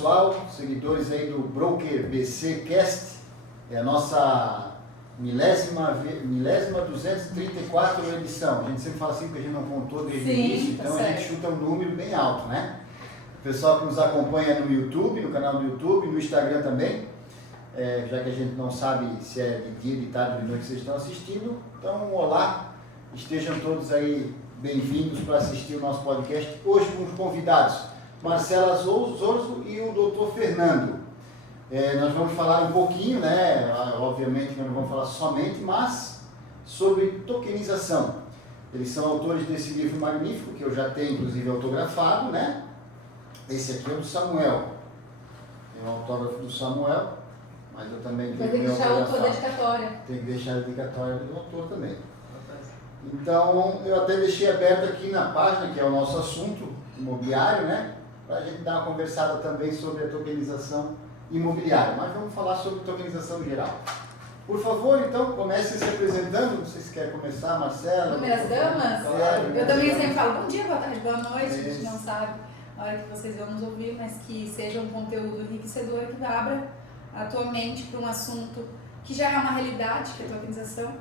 pessoal, seguidores aí do Broker BC Cast, é a nossa milésima 234 edição. A gente sempre fala assim porque a gente não contou desde o início, então a gente chuta um número bem alto, né? O pessoal que nos acompanha no YouTube, no canal do YouTube, no Instagram também, já que a gente não sabe se é de dia, de tarde ou de noite que vocês estão assistindo, então olá, estejam todos aí bem-vindos para assistir o nosso podcast. Hoje com os convidados Marcela Zorzo e o Dr. Fernando. Nós vamos falar um pouquinho, né? Obviamente nós não vamos falar somente, mas sobre tokenização. Eles são autores desse livro magnífico, que eu já tenho inclusive autografado, né? Esse aqui é o do Samuel. Tem o autógrafo do Samuel, mas eu também tenho que deixar a autor dedicatória. Tem que deixar a dedicatória do autor também. Então, eu até deixei aberto aqui na página, que é o nosso assunto imobiliário, né? Para a gente dar uma conversada também sobre a tokenização imobiliária. Mas vamos falar sobre tokenização geral. Por favor, então, comecem se apresentando. Vocês querem começar, Marcela? Primeiras damas? Claro, eu também sempre falo bom dia, boa tarde, boa noite. A gente não sabe a hora que vocês vão nos ouvir, mas que seja um conteúdo enriquecedor que abra a tua mente para um assunto que já é uma realidade, que é a tokenização.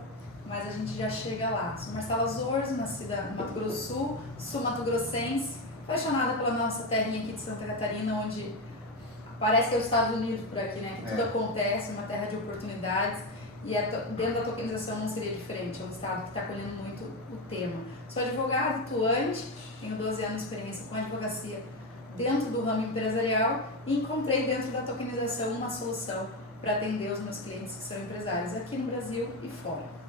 Mas a gente já chega lá. Sou Marcela Zorzo, nascida no Mato Grosso do Sul, sou mato-grossense, apaixonada pela nossa terrinha aqui de Santa Catarina, onde parece que é os Estados Unidos por aqui, né? Que tudo acontece, uma terra de oportunidades. E dentro da tokenização não seria diferente, é um estado que está acolhendo muito o tema. Sou advogada, atuante, tenho 12 anos de experiência com advocacia dentro do ramo empresarial e encontrei dentro da tokenização uma solução para atender os meus clientes que são empresários aqui no Brasil e fora.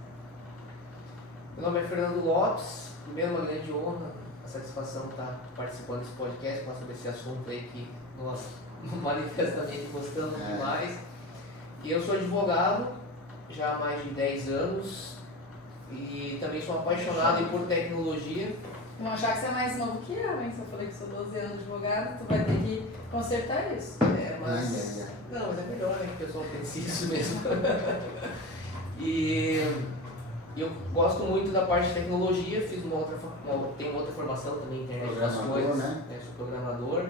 Meu nome é Fernando Lopes, primeiro uma grande honra, a satisfação de estar participando desse podcast, falar sobre esse assunto aí que nós manifestamente gostamos demais. E eu sou advogado já há mais de 10 anos e também sou apaixonado por tecnologia. Vão achar que você é mais novo que eu, hein? Se eu falei que sou 12 anos de advogado, tu vai ter que consertar isso. Não, mas é melhor, hein? O pessoal pensa isso mesmo. E eu gosto muito da parte de tecnologia, tenho uma outra formação também em internet das coisas, né? Sou programador,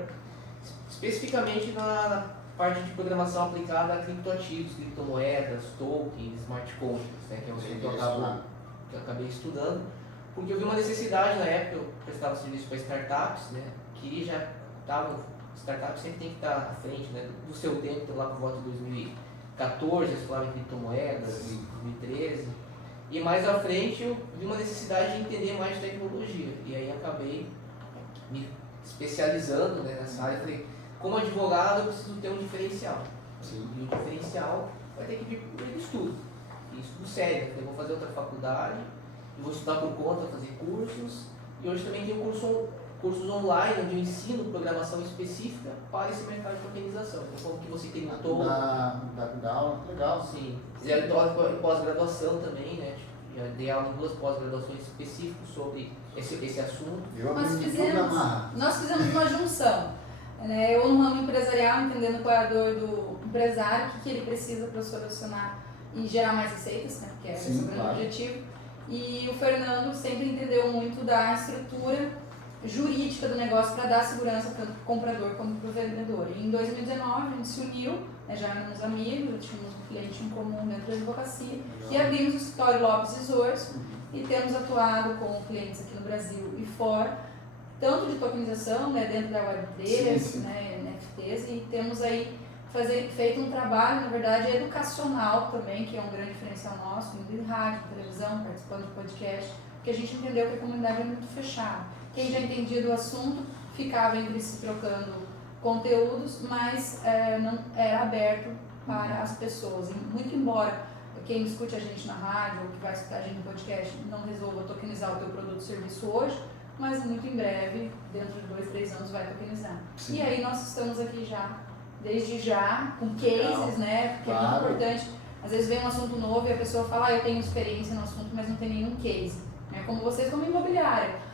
especificamente na parte de programação aplicada a criptoativos, criptomoedas, tokens, smart contracts, né? Que é o que eu acabei estudando, porque eu vi uma necessidade na época, eu prestava serviço para startups, né? Que já estavam, startups sempre tem que estar à frente, né? Do seu tempo, lá por volta de 2014, eles falavam em criptomoedas, 2013. E mais à frente eu vi uma necessidade de entender mais de tecnologia. E aí acabei me especializando, né, nessa área. Falei, como advogado eu preciso ter um diferencial. Sim. E o diferencial vai ter que vir por estudo. E estudo sério, né? Eu vou fazer outra faculdade, eu vou estudar por conta, fazer cursos. E hoje também tenho cursos online, onde eu ensino programação específica para esse mercado de tokenização. Então, como que você tem todo... Da aula, legal. Sim. Eu dou aula em pós-graduação também, né? Já dei aula em 2 pós-graduações específicas sobre esse assunto. Nós fizemos uma junção. Né? Eu no ramo empresarial, entendendo qual é a dor do empresário, o que ele precisa para solucionar e gerar mais receitas, né? Porque é o grande objetivo. E o Fernando sempre entendeu muito da estrutura jurídica do negócio para dar segurança tanto para o comprador como para o vendedor. E em 2019 a gente se uniu, né, já éramos amigos, tínhamos um cliente em comum dentro da advocacia e abrimos o escritório Lopes e Zorzo e temos atuado com clientes aqui no Brasil e fora, tanto de tokenização, né, dentro da Web3, né, NFTs, e temos aí feito um trabalho, na verdade, educacional também, que é um grande diferencial nosso, indo em rádio, televisão, participando de podcast, porque a gente entendeu que a comunidade é muito fechada. Quem já entendia do assunto ficava entre si trocando conteúdos, mas não era aberto para as pessoas. E muito embora quem escute a gente na rádio ou que vai escutar a gente no podcast não resolva tokenizar o teu produto ou serviço hoje, mas muito em breve, dentro de 2, 3 anos, vai tokenizar. Sim. E aí nós estamos aqui já, desde já, com cases, né? Porque é muito importante. Às vezes vem um assunto novo e a pessoa fala, eu tenho experiência no assunto, mas não tem nenhum case. Né? Como vocês, como imobiliária.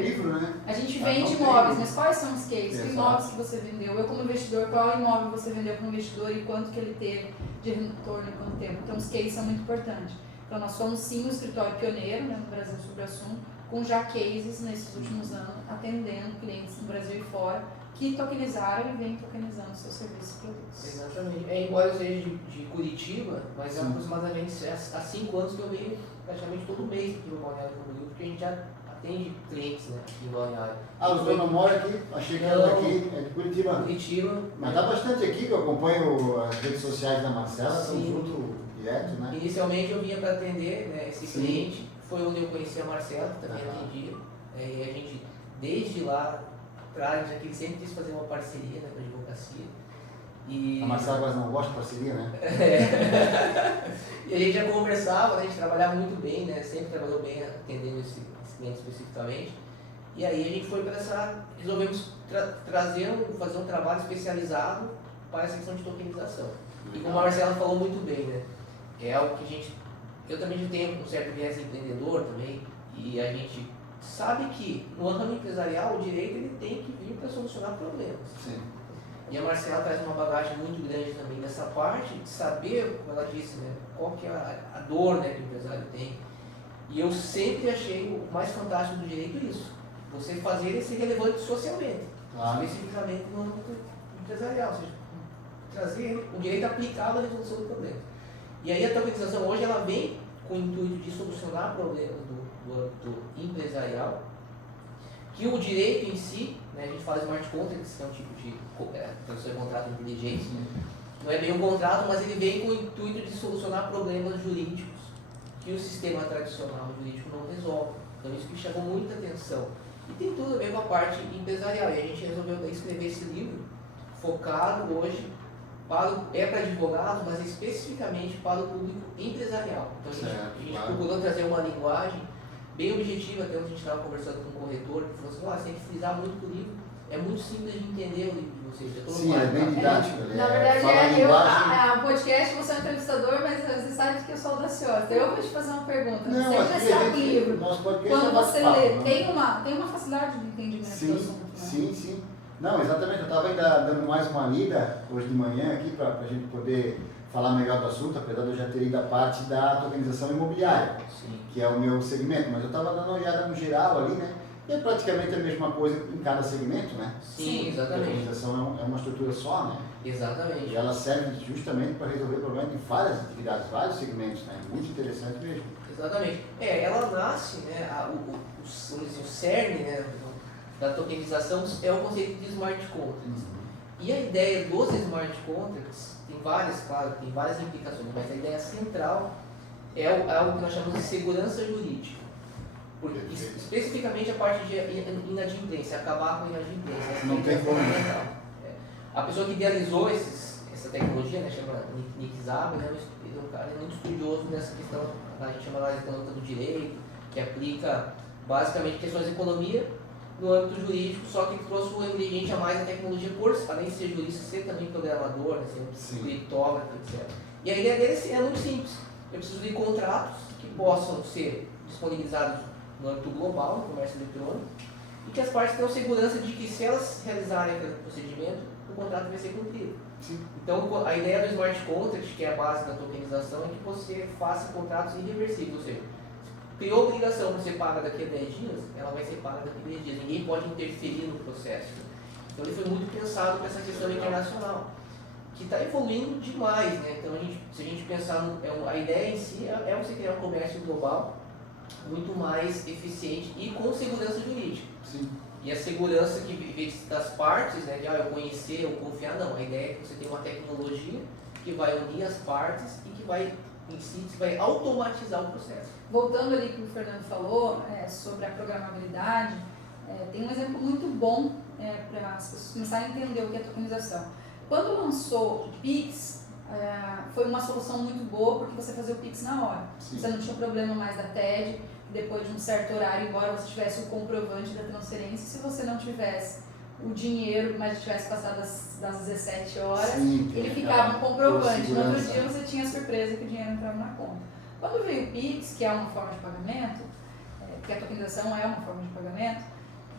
Livro, né? A gente vende imóveis, mas quais são os cases? Que imóveis que você vendeu? Eu como investidor, qual imóvel você vendeu para o investidor e quanto que ele teve de retorno em quanto tempo? Então os cases são muito importantes. Então nós somos sim um escritório pioneiro, né, no Brasil sobre o assunto, com já cases nesses últimos anos, atendendo clientes no Brasil e fora, que tokenizaram e vêm tokenizando seus serviços e produtos. Exatamente. Embora eu seja de Curitiba, mas é aproximadamente há 5 anos que eu venho praticamente todo mês aqui no Balneário Camboriú, porque a gente já atende clientes, né, aqui em Balneário. Ah, o senhor não mora aqui? Achei que era daqui, é de Curitiba. Curitiba. Mas tá bastante aqui, que eu acompanho as redes sociais da Marcela, estamos juntos direto, né? Inicialmente eu vinha para atender, né, esse cliente, foi onde eu conheci a Marcela, que também atendia, e a gente, desde lá atrás, ele sempre quis fazer uma parceria, né, com a advocacia. E... A Marcela quase não gosta de parceria, né? E a gente já conversava, né, a gente trabalhava muito bem, né, sempre trabalhou bem atendendo esse cliente especificamente. E aí a gente foi para resolvemos fazer um trabalho especializado para essa questão de tokenização. E como a Marcela falou muito bem, né, é algo que eu também já tenho um certo viés empreendedor também, e a gente sabe que no ramo empresarial o direito ele tem que vir para solucionar problemas. Sim. E a Marcela traz uma bagagem muito grande também dessa parte de saber, como ela disse, né, qual que é a dor, né, que o empresário tem. E eu sempre achei o mais fantástico do direito isso, você fazer ele ser relevante socialmente, especificamente no âmbito empresarial, ou seja, trazer o direito aplicado à resolução do problema. E aí a tokenização hoje ela vem com o intuito de solucionar problemas do âmbito empresarial, que o direito em si, né, a gente fala smart contracts, que é um tipo de tradução de contrato inteligente, não é bem um contrato, mas ele vem com o intuito de solucionar problemas jurídicos que o sistema tradicional jurídico não resolve. Então isso que chamou muita atenção. E tem tudo a ver com a parte empresarial. E a gente resolveu escrever esse livro focado hoje para advogados, mas especificamente para o público empresarial. Então a gente procurou trazer uma linguagem bem objetiva, até onde a gente estava conversando com um corretor, que falou assim, você tem que frisar muito o livro, é muito simples de entender o livro de vocês. Sim, é bem didático. Na verdade, o podcast, você é um entrevistador, mas você sabe que eu sou audaciosa. Eu vou te fazer uma pergunta. Não, você já sabe o livro. Quando você lê, tem uma facilidade de entendimento do assunto, né? Sim. Não, exatamente. Eu estava ainda dando mais uma lida hoje de manhã aqui para a gente poder falar melhor do assunto, apesar de eu já ter ido a parte da tokenização imobiliária, que é o meu segmento, mas eu estava dando uma olhada no geral ali, né? E é praticamente a mesma coisa em cada segmento, né? Sim, exatamente. A tokenização é uma estrutura só, né? Exatamente. E ela serve justamente para resolver problemas em várias atividades, vários segmentos, né? Muito interessante mesmo. Exatamente. Ela nasce, né? O cerne, né, da tokenização é o conceito de smart contracts. E a ideia dos smart contracts tem várias, claro, tem várias implicações, mas a ideia central é algo que nós chamamos de segurança jurídica. Porque, especificamente a parte de inadimplência, acabar com a inadimplência. Não tem como. A pessoa que idealizou essa tecnologia, né, chama Nick Szabo, né, ele é um cara muito estudioso nessa questão, a gente chama lá de econômica do direito, que aplica basicamente questões de economia no âmbito jurídico, só que trouxe um ingrediente a mais da tecnologia, além de ser jurista, ser também programador, né, ser criptógrafo, etc. E a ideia dele é muito simples. Eu preciso de contratos que possam ser disponibilizados no âmbito global, no comércio eletrônico, e que as partes tenham segurança de que se elas realizarem aquele procedimento, o contrato vai ser cumprido. Então a ideia do smart contract, que é a base da tokenização, é que você faça contratos irreversíveis, ou seja, criou obrigação para ser paga daqui a 10 dias, ela vai ser paga daqui a 10 dias. Ninguém pode interferir no processo. Então ele foi muito pensado para essa questão internacional, que está evoluindo demais, né? Então se a gente pensar, a ideia em si é você criar um comércio global muito mais eficiente e com segurança jurídica. Sim. E a segurança que vem das partes, né, de eu conhecer, eu confiar, não. A ideia é que você tenha uma tecnologia que vai unir as partes e que vai, em si, vai automatizar o processo. Voltando ali que o Fernando falou sobre a programabilidade, tem um exemplo muito bom para as pessoas começarem a entender o que é tokenização. Quando lançou o Pix, foi uma solução muito boa porque você fazia o Pix na hora. Sim. Você não tinha problema mais da TED, depois de um certo horário, embora você tivesse o comprovante da transferência, se você não tivesse o dinheiro, mas tivesse passado das 17 horas, sim, ele ficava um comprovante. No outro dia você tinha a surpresa que o dinheiro entrava na conta. Quando veio o Pix, que é uma forma de pagamento, porque a tokenização é uma forma de pagamento,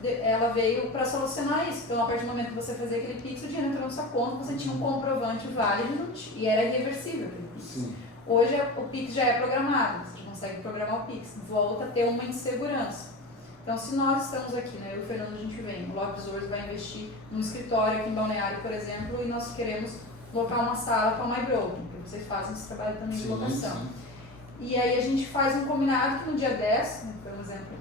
ela veio para solucionar isso. Então, a partir do momento que você fazia aquele Pix, o dinheiro entrou na sua conta, você tinha um comprovante válido e era irreversível aquele Pix. Sim. Hoje, o Pix já é programado, você consegue programar o Pix, volta a ter uma insegurança. Então, se nós estamos aqui, né, eu e o Fernando, a gente vem, o Lopes hoje vai investir num escritório aqui em Balneário, por exemplo, e nós queremos locar uma sala para o MyBroken, porque vocês fazem esse trabalho também de locação. Sim. E aí a gente faz um combinado que no dia 10, né, por exemplo,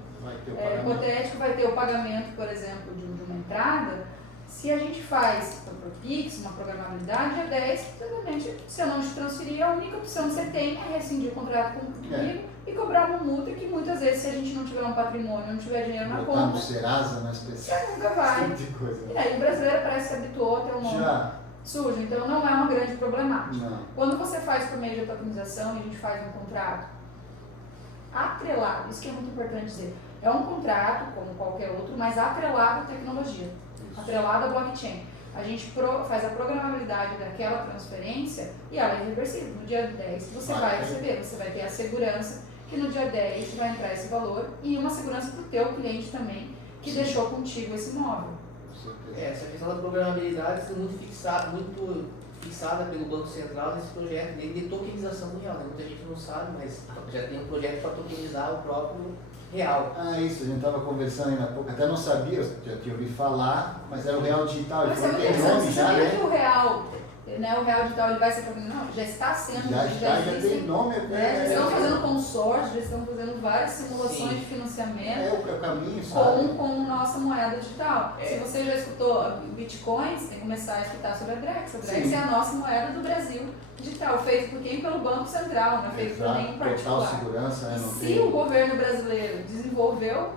hipotético, vai ter o pagamento, por exemplo, de uma entrada. Se a gente faz por Pix, uma programabilidade, dia 10, simplesmente, se eu não te transferir, a única opção que você tem é rescindir o contrato comigo e cobrar uma multa que muitas vezes, se a gente não tiver um patrimônio, não tiver dinheiro na conta, no Serasa, na especial, você nunca vai. Tipo de coisa. E aí o brasileiro parece que se habituou a ter um nome sujo, então não é uma grande problemática. Não. Quando você faz por meio de tokenização e a gente faz um contrato atrelado, isso que é muito importante dizer, é um contrato, como qualquer outro, mas atrelado à tecnologia, atrelado à blockchain. A gente faz a programabilidade daquela transferência e ela é reversível. No dia 10 você vai receber, você vai ter a segurança que no dia 10 vai entrar esse valor e uma segurança para o teu cliente também, que deixou contigo esse imóvel. Essa questão da programabilidade é muito fixada pelo Banco Central nesse projeto dele de tokenização do real. Né? Muita gente não sabe, mas já tem um projeto para tokenizar o próprio real. Isso, a gente estava conversando ainda há pouco, até não sabia, eu já tinha ouvido falar, mas era o real digital, ele foi ter nome já, né? Que o real digital ele vai ser tokenizado? Não, já está sendo. Já tem nome. Eles estão fazendo consórcio, eles estão fazendo várias simulações de financiamento. É o caminho, sabe? Com nossa moeda digital. Se você já escutou bitcoins, tem que começar a escutar sobre a Drex. A Drex é a nossa moeda do Brasil digital, feito por quem? Pelo Banco Central, não é feito por nenhum particular. Total segurança, né? Se o governo brasileiro desenvolveu,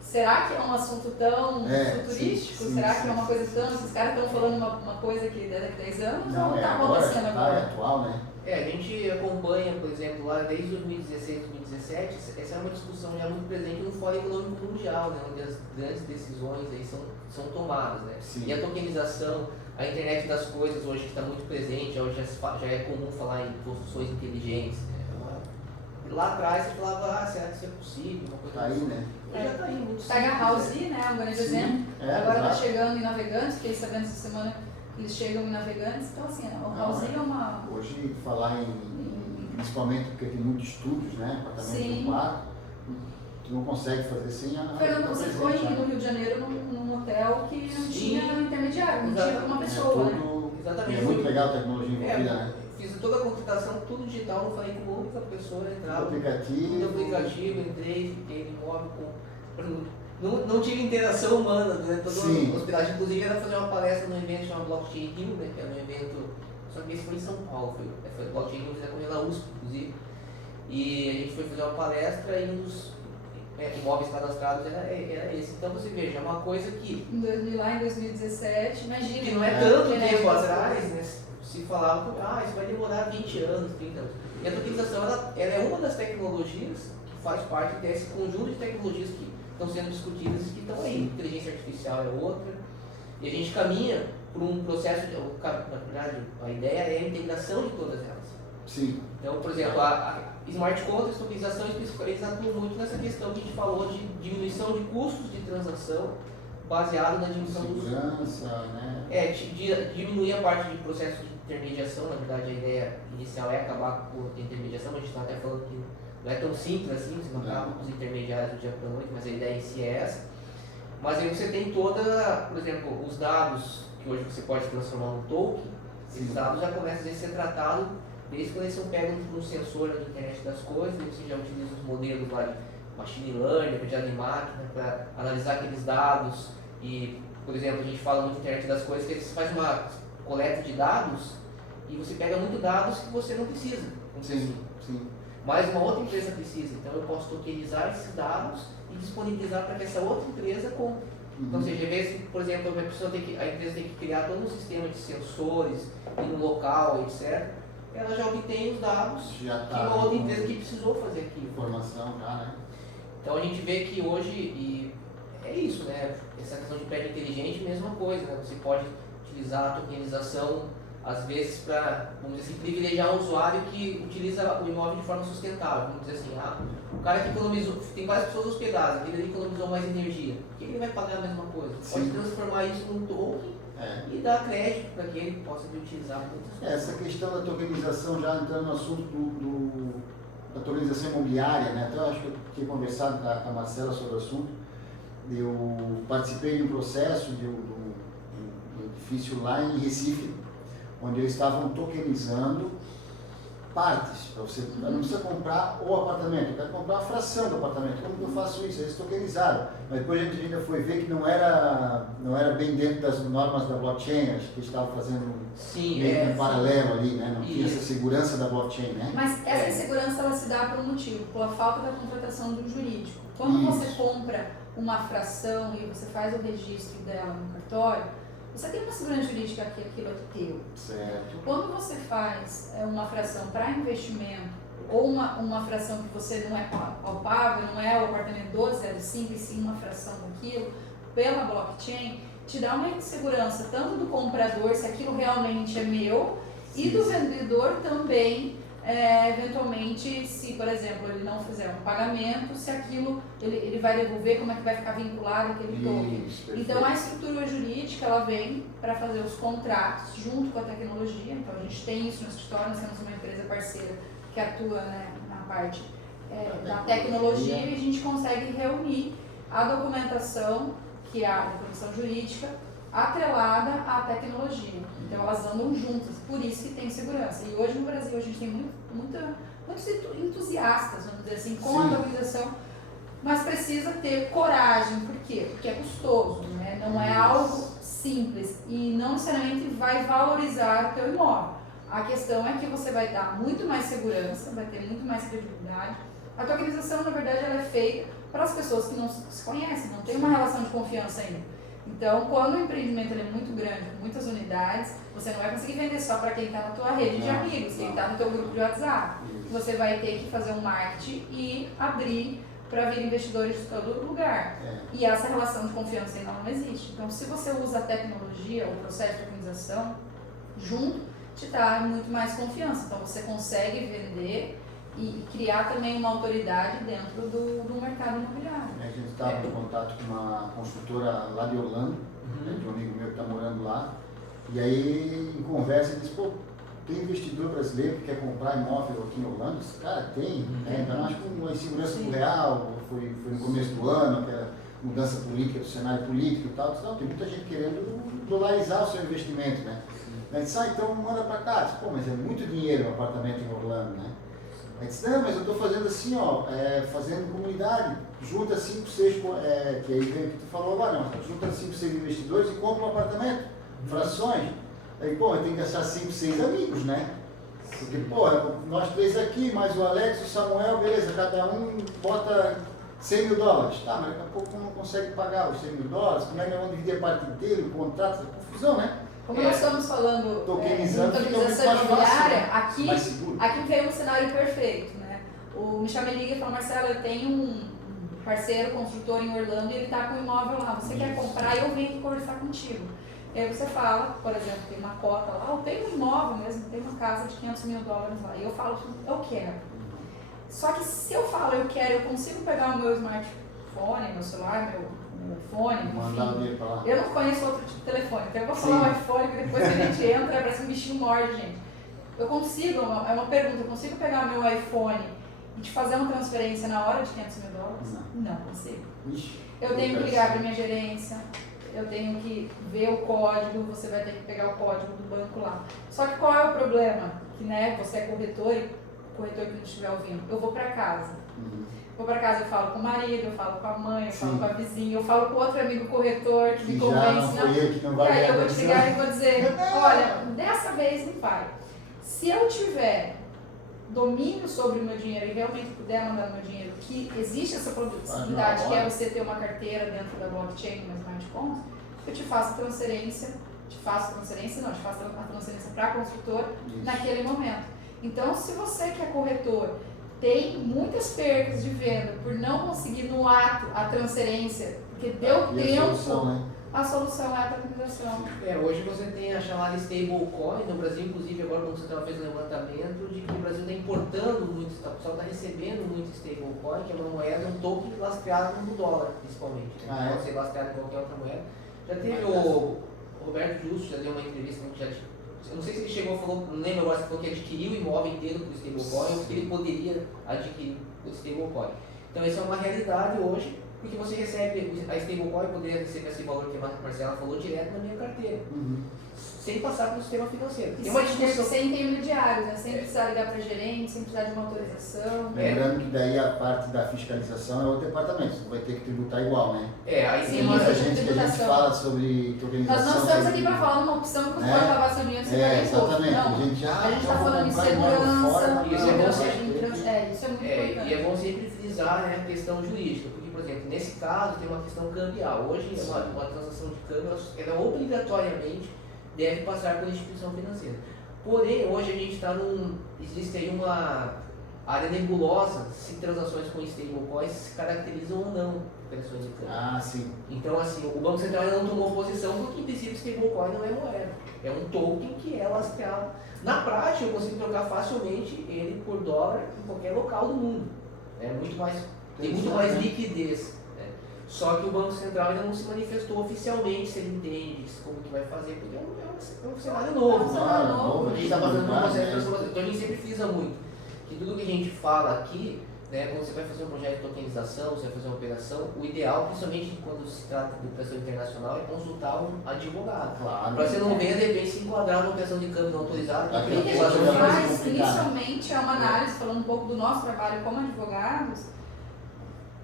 será que é um assunto tão futurístico? Será que é uma coisa tão... Esses caras estão falando uma coisa que daqui a 10 anos não está acontecendo agora? É atual, né? A gente acompanha, por exemplo, lá desde 2016, 2017, essa é uma discussão já muito presente no Fórum Econômico Mundial, né, onde as grandes decisões aí são tomadas. Né? E a tokenização, a internet das coisas hoje que está muito presente, hoje já é comum falar em construções inteligentes. Né? Lá atrás você falava, será que isso é possível? Uma coisa aí, né? Já está aí, muito Tiger House, né? Um grande exemplo. Agora está chegando em Navegantes, fiquei sabendo essa semana que eles chegam em Navegantes. Então, assim, o House é uma... Hoje, falar principalmente porque tem muitos estúdios, né? Apartamento do quarto, tu não consegue fazer sem a... Fernando, você foi no Rio de Janeiro num hotel que não tinha intermediário, não tinha uma pessoa, né? Exatamente. É muito legal a tecnologia envolvida, né? Fiz toda a contratação, tudo digital, não falei com uma única pessoa, entrava no aplicativo, entrei, fiquei no imóvel, não tive interação humana durante toda a hospedagem, inclusive era fazer uma palestra num evento chamado Blockchain Rio, né, que era um evento, só que esse foi em São Paulo, foi Blockchain Rio, fizeram com a USP, inclusive, e a gente foi fazer uma palestra e um dos imóveis cadastrados era esse. Então você veja, é uma coisa que... Lá em 2017, imagina. Que não é tanto tempo atrás, né? Se falava, isso vai demorar 20 anos, 30 anos. E a tokenização ela é uma das tecnologias que faz parte desse conjunto de tecnologias que estão sendo discutidas e que estão aí. Inteligência artificial é outra. E a gente caminha por um processo, na verdade, a ideia é a integração de todas elas. Sim. Então, por exemplo, a Smart Contracts, tokenização, eles atuam muito nessa questão que a gente falou de diminuição de custos de transação baseado na diminuição dos... Segurança, né? Diminuir a parte de processo de intermediação. Na verdade, a ideia inicial é acabar com a intermediação, mas a gente está até falando que não é tão simples assim, você não acaba com os intermediários do dia para a noite, mas a ideia em si é essa. Mas aí você tem por exemplo, os dados que hoje você pode transformar num token, esses dados já começam a ser tratados desde quando eles são pegos no sensor da internet das coisas, e você já utiliza os modelos lá de machine learning, de máquina, para analisar aqueles dados. E, por exemplo, a gente fala muito na internet das coisas que você faz uma coleta de dados e você pega muito dados que você não precisa. Sim. Mas uma outra empresa precisa. Então eu posso tokenizar esses dados e disponibilizar para que essa outra empresa compre. Então, ou seja, às vezes, por exemplo, a empresa tem que criar todo um sistema de sensores e no local, etc. Ela já obtém os dados que uma outra empresa que precisou fazer aquilo. Informação já, né? Então a gente vê que hoje, e é isso, né? Essa questão de prédio inteligente, mesma coisa, né? Você pode utilizar a tokenização, às vezes, para, vamos dizer assim, privilegiar o usuário que utiliza o imóvel de forma sustentável. Vamos dizer assim, o cara que economizou, tem várias pessoas hospedadas, ele economizou mais energia, por que ele vai pagar a mesma coisa? Pode transformar isso num token e dar crédito para que ele possa utilizar muitas coisas. Essa questão da tokenização, já entrando no assunto da tokenização imobiliária, né? Até eu acho que eu tinha conversado com a Marcela sobre o assunto. eu participei de um processo de um edifício lá em Recife, onde eles estavam tokenizando partes, para você não precisa comprar o apartamento, eu quero comprar a fração do apartamento. Como que eu faço isso? Eles tokenizaram, mas depois a gente ainda foi ver que não era bem dentro das normas da blockchain, acho que eles estavam fazendo meio que um paralelo ali, né? Não tinha essa segurança da blockchain, né? Mas essa insegurança ela se dá por um motivo, pela falta da contratação do jurídico. Quando você compra uma fração e você faz o registro dela no cartório, você tem uma segurança jurídica que aquilo é teu. Certo. Quando você faz uma fração para investimento ou uma fração que você não é palpável, não é o apartamento 1205 e sim uma fração daquilo, pela blockchain, te dá uma insegurança tanto do comprador, se aquilo realmente é meu, e do vendedor também, eventualmente, se, por exemplo, ele não fizer um pagamento, se aquilo ele vai devolver, como é que vai ficar vinculado aquele token. Então, a estrutura jurídica, ela vem para fazer os contratos junto com a tecnologia. Então, a gente tem isso no escritório, nós temos uma empresa parceira que atua, né, na parte da tecnologia, e a gente consegue reunir a documentação, que é a documentação jurídica, atrelada à tecnologia. Então elas andam juntas, por isso que tem segurança. E hoje no Brasil a gente tem muitos entusiastas, vamos dizer assim, com a tokenização, mas precisa ter coragem. Por quê? Porque é custoso, né? Não é algo simples e não necessariamente vai valorizar o teu imóvel. A questão é que você vai dar muito mais segurança, vai ter muito mais credibilidade. A tokenização, na verdade, ela é feita para as pessoas que não se conhecem, não tem uma relação de confiança ainda. Então, quando o empreendimento é muito grande, com muitas unidades, você não vai conseguir vender só para quem está na tua rede de amigos, quem está no teu grupo de WhatsApp. Você vai ter que fazer um marketing e abrir para vir investidores de todo lugar. E essa relação de confiança ainda não existe. Então, se você usa a tecnologia, o processo de tokenização, junto, te dá muito mais confiança. Então, você consegue vender e criar também uma autoridade dentro do mercado imobiliário. A gente estava em contato com uma construtora lá de Orlando, de um amigo meu que está morando lá, e aí em conversa ele disse, pô, tem investidor brasileiro que quer comprar imóvel aqui em Orlando? Esse cara tem, né? Então acho que uma insegurança real, foi no começo do ano, aquela mudança política, do cenário político e tal, disse, não, tem muita gente querendo dolarizar o seu investimento, né? Aí disse, então manda para cá, disse, pô, mas é muito dinheiro um apartamento em Orlando, né? Aí disse, não, mas eu estou fazendo assim, ó, fazendo comunidade, junta 5, 6, que aí vem o que tu falou agora, não, junta 5, 6 investidores e compra um apartamento, frações. Aí, pô, eu tenho que achar 5, 6 amigos, né? Porque, pô, nós 3 aqui, mais o Alex, o Samuel, beleza, cada um bota $100 mil. Tá, mas daqui a pouco não consegue pagar os $100 mil, como é que nós vamos dividir a parte dele, o contrato, essa confusão, né? Como nós estamos falando de tokenização imobiliária, aqui veio um cenário perfeito, né? O Michel me liga e fala, Marcelo, eu tenho um parceiro construtor em Orlando e ele está com um imóvel lá, você quer comprar e eu venho aqui conversar contigo. E aí você fala, por exemplo, tem uma cota lá, eu tenho um imóvel mesmo, tem uma casa de $500 mil lá, e eu falo, eu quero. Só que se eu falo eu quero, eu consigo pegar o meu smartphone, meu celular, meu fone, enfim, eu não conheço outro tipo de telefone, então eu vou falar o iPhone, que depois que a gente entra, parece um bichinho morde, gente. Eu consigo, é uma pergunta, eu consigo pegar o meu iPhone e te fazer uma transferência na hora de $500 mil? Não consigo. Eu tenho que ligar para minha gerência, eu tenho que ver o código, você vai ter que pegar o código do banco lá. Só que qual é o problema? Que, né, você é corretor e o corretor que não estiver ouvindo, eu vou para casa. Vou para casa, eu falo com o marido, eu falo com a mãe, eu falo com a vizinha, eu falo com outro amigo corretor que me convence. E aí eu vou te ligar e vou dizer, olha, dessa vez não vai. Se eu tiver domínio sobre o meu dinheiro e realmente puder mandar o meu dinheiro, que existe essa possibilidade, que é você ter uma carteira dentro da blockchain, uma smart contract, eu te faço a transferência para a construtora naquele momento. Então, se você que é corretor tem muitas percas de venda por não conseguir no ato a transferência, porque deu tempo, a solução é a tokenização. Hoje você tem a chamada stablecoin no Brasil, inclusive agora o Banco Central fez um levantamento de que o Brasil está importando muito, o pessoal está recebendo muito stablecoin, que é uma moeda, um token lastreado no dólar, principalmente. Né? Pode ser lastreado em qualquer outra moeda. Já teve o Roberto Justo, já deu uma entrevista que já eu não sei se ele chegou e falou, não lembro agora se falou que adquiriu o imóvel inteiro por stablecoin ou que ele poderia adquirir o stablecoin. Então essa é uma realidade hoje, porque você recebe a stablecoin, poderia receber esse valor que a Marcela falou direto na minha carteira, sem passar pelo sistema financeiro. Tem uma discussão sem intermediários, né? Sem precisar ligar para gerente, sem precisar de uma autorização. Lembrando que daí a parte da fiscalização é outro departamento, você vai ter que tributar igual, né? Aí tem muita gente que a gente fala sobre tokenização. Nós não estamos aqui para falar de uma opção que você pode lavar seu dinheiro sem pagar imposto. Exatamente. Não. A gente está falando de segurança, isso é muito importante. E é bom sempre frisar, né, a questão jurídica, porque, por exemplo, nesse caso tem uma questão cambial. Hoje, uma transação de câmbio, ela obrigatoriamente deve passar pela instituição financeira. Porém, hoje a gente está existe aí uma área nebulosa se transações com stablecoins se caracterizam ou não operações de câmbio. Sim. Então, assim, o Banco Central ainda não tomou posição porque, em princípio, stablecoin não é moeda. É um token que é lastreado. Na prática, eu consigo trocar facilmente ele por dólar em qualquer local do mundo. Tem muito mais liquidez. Só que o Banco Central ainda não se manifestou oficialmente se ele entende como que vai fazer, porque é um cenário novo. A gente está fazendo um processo de transformação. Então a gente sempre frisa muito que tudo que a gente fala aqui, né, quando você vai fazer um projeto de tokenização, você vai fazer uma operação, o ideal, principalmente quando se trata de operação internacional, é consultar um advogado. Claro. Para você não venha, de repente, se enquadrar numa operação de câmbio não autorizada. O que a gente faz inicialmente é uma análise, falando um pouco do nosso trabalho como advogados.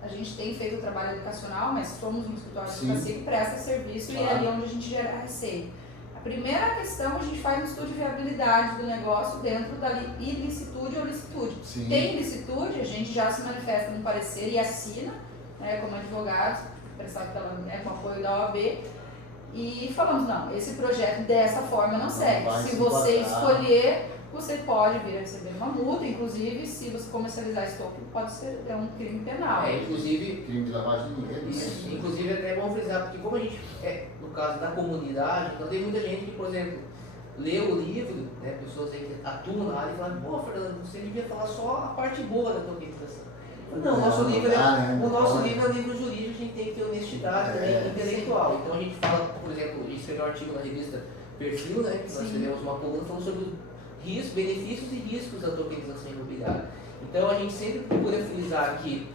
A gente tem feito o trabalho educacional, mas somos um escritório de advocacia que presta serviço e é ali onde a gente gera a receita. A primeira questão, a gente faz um estudo de viabilidade do negócio dentro da ilicitude ou licitude. Sim. Tem ilicitude, a gente já se manifesta no parecer e assina, né, como advogados, prestado com apoio da OAB, e falamos, não, esse projeto dessa forma não serve. Se você escolher, você pode vir a receber uma multa, inclusive se você comercializar estoque, pode ser um crime penal. Inclusive, crime de lavagem de dinheiro. Isso, inclusive até é bom frisar, porque como a gente no caso da comunidade, então tem muita gente que, por exemplo, lê o livro, né, pessoas aí que atuam na área e falam, pô, Fernando, você devia falar só a parte boa da tokenização. Não, o nosso livro é um livro jurídico, a gente tem que ter honestidade também intelectual. Então a gente fala, por exemplo, a gente escreveu um artigo na revista Perfil, né, que nós escrevemos uma coluna falando sobre benefícios e riscos da tokenização imobiliária. Então a gente sempre procura frisar que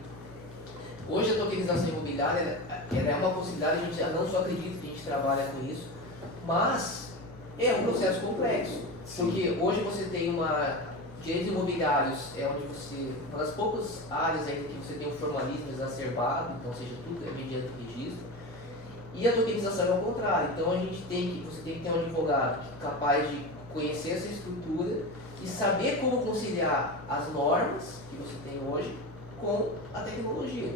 hoje a tokenização imobiliária ela é uma possibilidade, a gente não só acredita que a gente trabalha com isso, mas é um processo complexo. Porque hoje você tem direitos imobiliários, é onde uma das poucas áreas ainda que você tem um formalismo exacerbado, então seja tudo é mediante registro. E a tokenização é o contrário. Então você tem que ter um advogado capaz de conhecer essa estrutura e saber como conciliar as normas que você tem hoje com a tecnologia.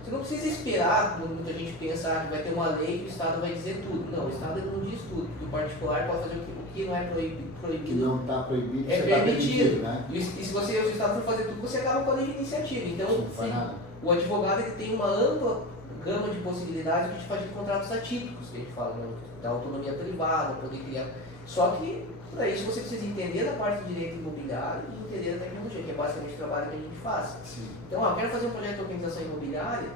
Você não precisa esperar, como muita gente pensa, que vai ter uma lei que o Estado vai dizer tudo. Não, o Estado não diz tudo, porque o particular pode fazer o que não é proibido. Que não está proibido, é permitido. Né? E se o Estado for fazer tudo, você acaba com a lei de iniciativa. Então, o advogado ele tem uma ampla gama de possibilidades que a gente faz de contratos atípicos, que a gente fala, né? Da autonomia privada, poder criar. Só que, para isso, você precisa entender da parte de direito imobiliário e entender da tecnologia, que é basicamente o trabalho que a gente faz. Então, quero fazer um projeto de tokenização imobiliária.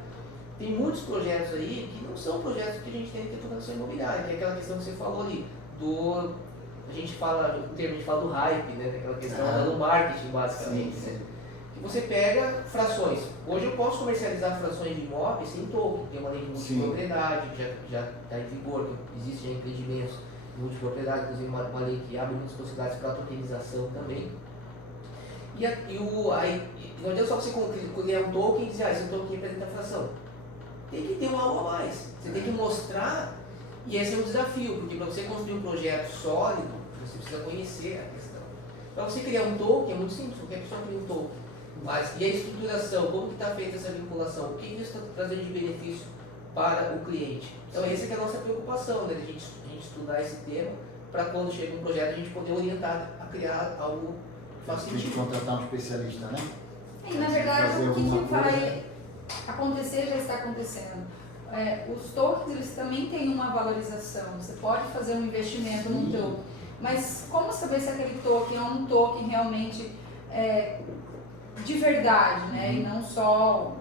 Tem muitos projetos aí que não são projetos que a gente tem de tokenização imobiliária, que é aquela questão que você falou ali, a gente fala do hype, né? Aquela questão do marketing, basicamente. Né? Que você pega frações. Hoje eu posso comercializar frações de imóveis sem token, tem uma lei de multipropriedade, já está em vigor, existe já empreendimentos de multipropriedade, inclusive uma lei que abre muitas possibilidades para a tokenização também. Não adianta só você criar um token e dizer, esse token representa a fração. Tem que ter algo a mais. Você tem que mostrar, e esse é um desafio, porque para você construir um projeto sólido, você precisa conhecer a questão. Para você criar um token é muito simples, qualquer pessoa cria um token. Mas e a estruturação, como que está feita essa vinculação? O que isso está trazendo de benefício para o cliente? Então essa que é a nossa preocupação, né? A gente estudar esse tema, para quando chega um projeto a gente poder orientar a criar algo que faça sentido. Tem que contratar um especialista, né? E na verdade o que vai acontecer já está acontecendo. Os tokens eles também têm uma valorização. Você pode fazer um investimento num token, mas como saber se aquele token é um token realmente de verdade, né? E não só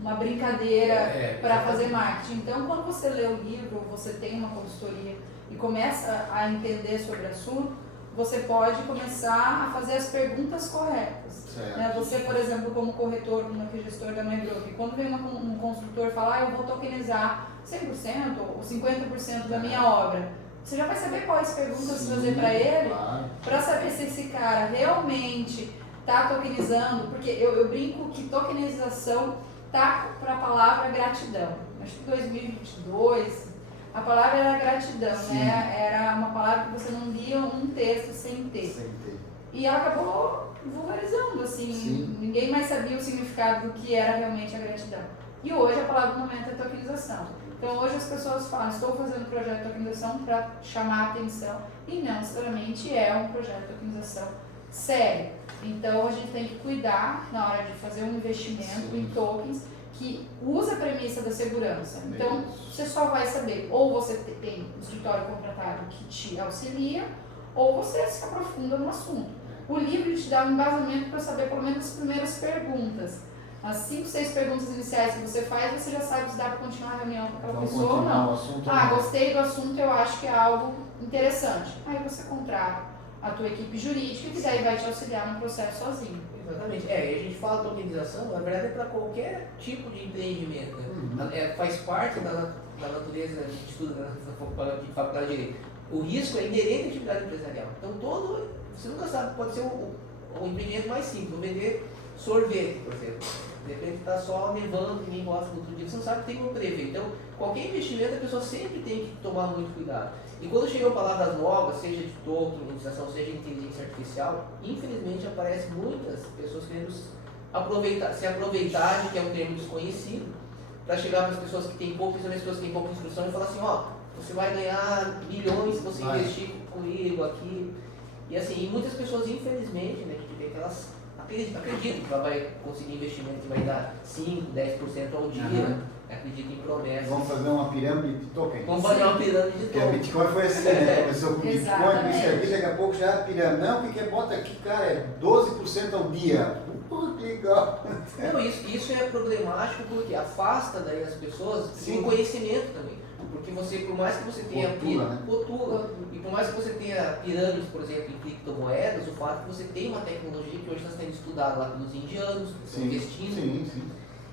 uma brincadeira para fazer marketing. Então, quando você lê o livro, você tem uma consultoria e começa a entender sobre o assunto, você pode começar a fazer as perguntas corretas. Né? Você, por exemplo, como corretor, como gestor da MyBroker, quando vem um construtor falar, eu vou tokenizar 100% ou 50% da minha obra, você já vai saber quais perguntas fazer para ele, para saber se esse cara realmente está tokenizando, porque eu brinco que tokenização está para a palavra gratidão. Acho que em 2022 a palavra era gratidão, né? Era uma palavra que você não lia um texto sem ter. E ela acabou vulgarizando, assim, ninguém mais sabia o significado do que era realmente a gratidão. E hoje a palavra do momento é tokenização. Então hoje as pessoas falam, estou fazendo um projeto de tokenização para chamar a atenção, e não necessariamente é um projeto de tokenização sério. Então a gente tem que cuidar na hora de fazer um investimento em tokens que usa a premissa da segurança. Então você só vai saber, ou você tem um escritório contratado que te auxilia, ou você se aprofunda no assunto. O livro te dá um embasamento para saber pelo menos as primeiras perguntas. As 5, 6 perguntas iniciais que você faz, você já sabe se dá para continuar a reunião com aquela pessoa ou não. Gostei do assunto, eu acho que é algo interessante. Aí você contrata a tua equipe jurídica, que daí vai te auxiliar no processo sozinho. Exatamente. E a gente fala tokenização, na verdade é para qualquer tipo de empreendimento. Né? Faz parte da natureza de estudo da faculdade de Direito. O risco é inerente à atividade empresarial. Então você nunca sabe, pode ser o empreendimento mais simples, vou vender sorvete, por exemplo. De repente está só nevando, ninguém gosta do outro dia, você não sabe o que tem como prever. Então, qualquer investimento a pessoa sempre tem que tomar muito cuidado. E quando chegam palavras novas, seja de tokenização, seja de inteligência artificial, infelizmente aparecem muitas pessoas querendo se aproveitar de que é um termo desconhecido, para chegar para as pessoas que têm pouco, principalmente as pessoas que têm pouca instrução, e falar assim, você vai ganhar milhões se você investir comigo aqui. E assim, muitas pessoas, infelizmente, né, a gente vê que elas acreditam que ela vai conseguir investimento que vai dar 5%, 10% ao dia, acreditam em promessas. Vamos fazer uma pirâmide de token. Vamos fazer uma pirâmide de token. A Bitcoin foi assim, né? Começou com Bitcoin, com isso aqui, daqui a pouco já é pirâmide. Não, o que bota aqui, cara, é 12% ao dia. Que legal. Não, isso é problemático porque afasta daí as pessoas do conhecimento também. Porque você, por mais que você tenha e por mais que você tenha pirâmides, por exemplo, em criptomoedas, o fato é que você tem uma tecnologia que hoje está sendo estudada lá pelos indianos, que estão investindo,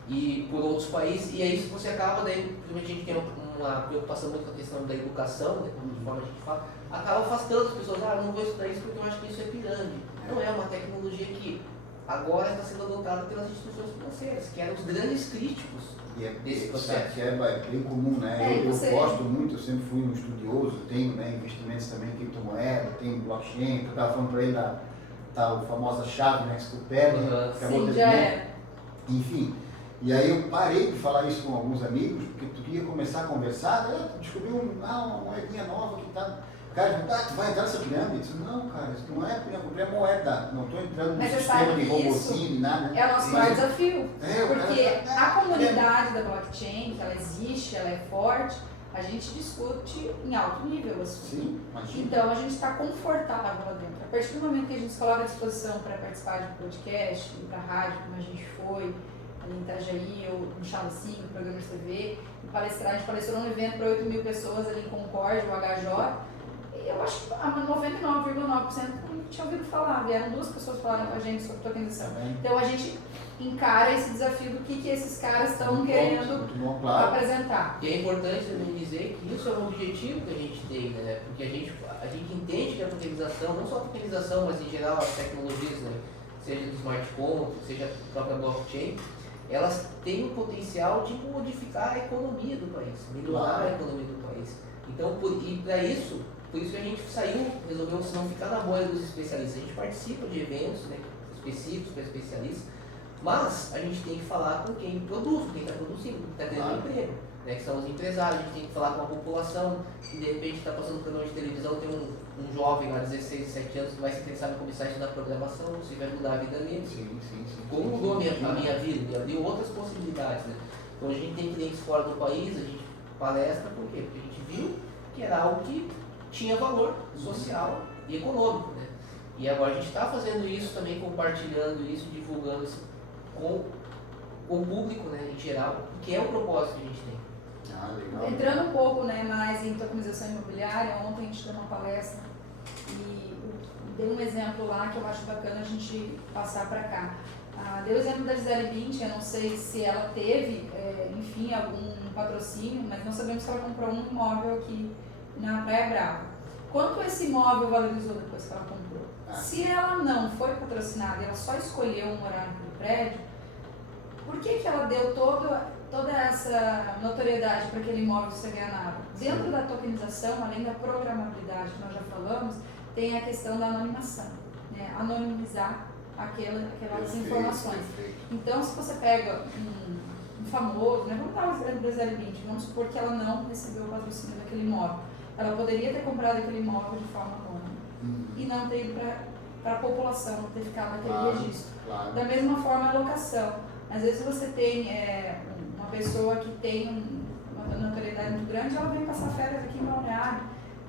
e por outros países, e é isso que você acaba, daí, principalmente a gente tem uma preocupação muito com a questão da educação, né, conforme a gente fala, acaba afastando as pessoas, eu não vou estudar isso porque eu acho que isso é pirâmide. Não é uma tecnologia que agora está sendo adotada pelas instituições financeiras, que eram os grandes críticos desse processo. Que é bem comum, né? Eu gosto muito, eu sempre fui um estudioso, tenho investimentos também em criptomoeda, tenho blockchain, eu estava falando para ele da famosa chave, né, que se tu perde, acabou terminando. Enfim, e aí eu parei de falar isso com alguns amigos, porque tu ia começar a conversar, descobri uma moedinha nova que está... Cara, tu vai entrar nessa pirâmide? Eu disse, não, cara, isso não é pirâmide, eu comprei a moeda, não estou entrando no sistema de robozinho nem nada. É o nosso maior desafio, porque a comunidade da blockchain, que ela existe, ela é forte, a gente discute em alto nível. Sim, imagina. Então a gente está confortável lá dentro. A partir do momento que a gente se coloca à disposição para participar de podcast, para a rádio, como a gente foi, ali em Itajaí, ou no Chalicim, no programa de TV, a gente palestrou num evento para 8 mil pessoas ali em Concórdia, o HJ. Eu acho que 99,9% tinha ouvido falar. Vieram 2 pessoas falaram com a gente sobre tokenização. Então a gente encara esse desafio do que esses caras estão querendo apresentar. E é importante também dizer que isso é um objetivo que a gente tem, né? Porque a gente entende que a tokenização, não só a tokenização, mas em geral as tecnologias, né? Seja do smart contract, seja a própria blockchain, elas têm o potencial de modificar a economia do país, melhorar a economia do país. Então, para isso, por isso que a gente resolveu não ficar na bolha dos especialistas. A gente participa de eventos, né, específicos para especialistas, mas a gente tem que falar com quem produz, com quem está produzindo, com quem está tendo emprego, né, que são os empresários. A gente tem que falar com a população que de repente está passando no programa de televisão, tem um jovem lá de 16, 17 anos que vai se interessar em começar a estudar programação, você vai mudar a vida dele. Como mudou a minha vida, me abriu outras possibilidades. Né? Então a gente tem clientes fora do país, a gente palestra, por quê? Porque a gente viu que era algo que tinha valor social e econômico, né? E agora a gente está fazendo isso também, compartilhando isso, divulgando isso com o público, né, em geral, que é o propósito que a gente tem. Legal. Entrando um pouco, né, mais em tokenização imobiliária, ontem a gente deu uma palestra e dei um exemplo lá que eu acho bacana a gente passar para cá. Deu o exemplo da Gisele Bündchen, eu não sei se ela teve, enfim, algum patrocínio, mas nós sabemos que ela comprou um imóvel aqui na Praia Brava. Quanto esse imóvel valorizou depois que ela comprou? Se ela não foi patrocinada e ela só escolheu morar naquele prédio, por que ela deu toda essa notoriedade para aquele imóvel ser ganhado? Dentro da tokenização, além da programabilidade que nós já falamos, tem a questão da anonimação, né? Anonimizar aquelas informações. Então, se você pega um famoso, né? Vamos dar o exemplo da Gisele Bündchen, vamos supor que ela não recebeu o patrocínio daquele imóvel. Ela poderia ter comprado aquele imóvel de forma anônima e não ter ido para a população, não ter ficado naquele registro. Claro. Da mesma forma, a locação. Às vezes você tem uma pessoa que tem uma notoriedade muito grande, ela vem passar férias aqui em Balneário.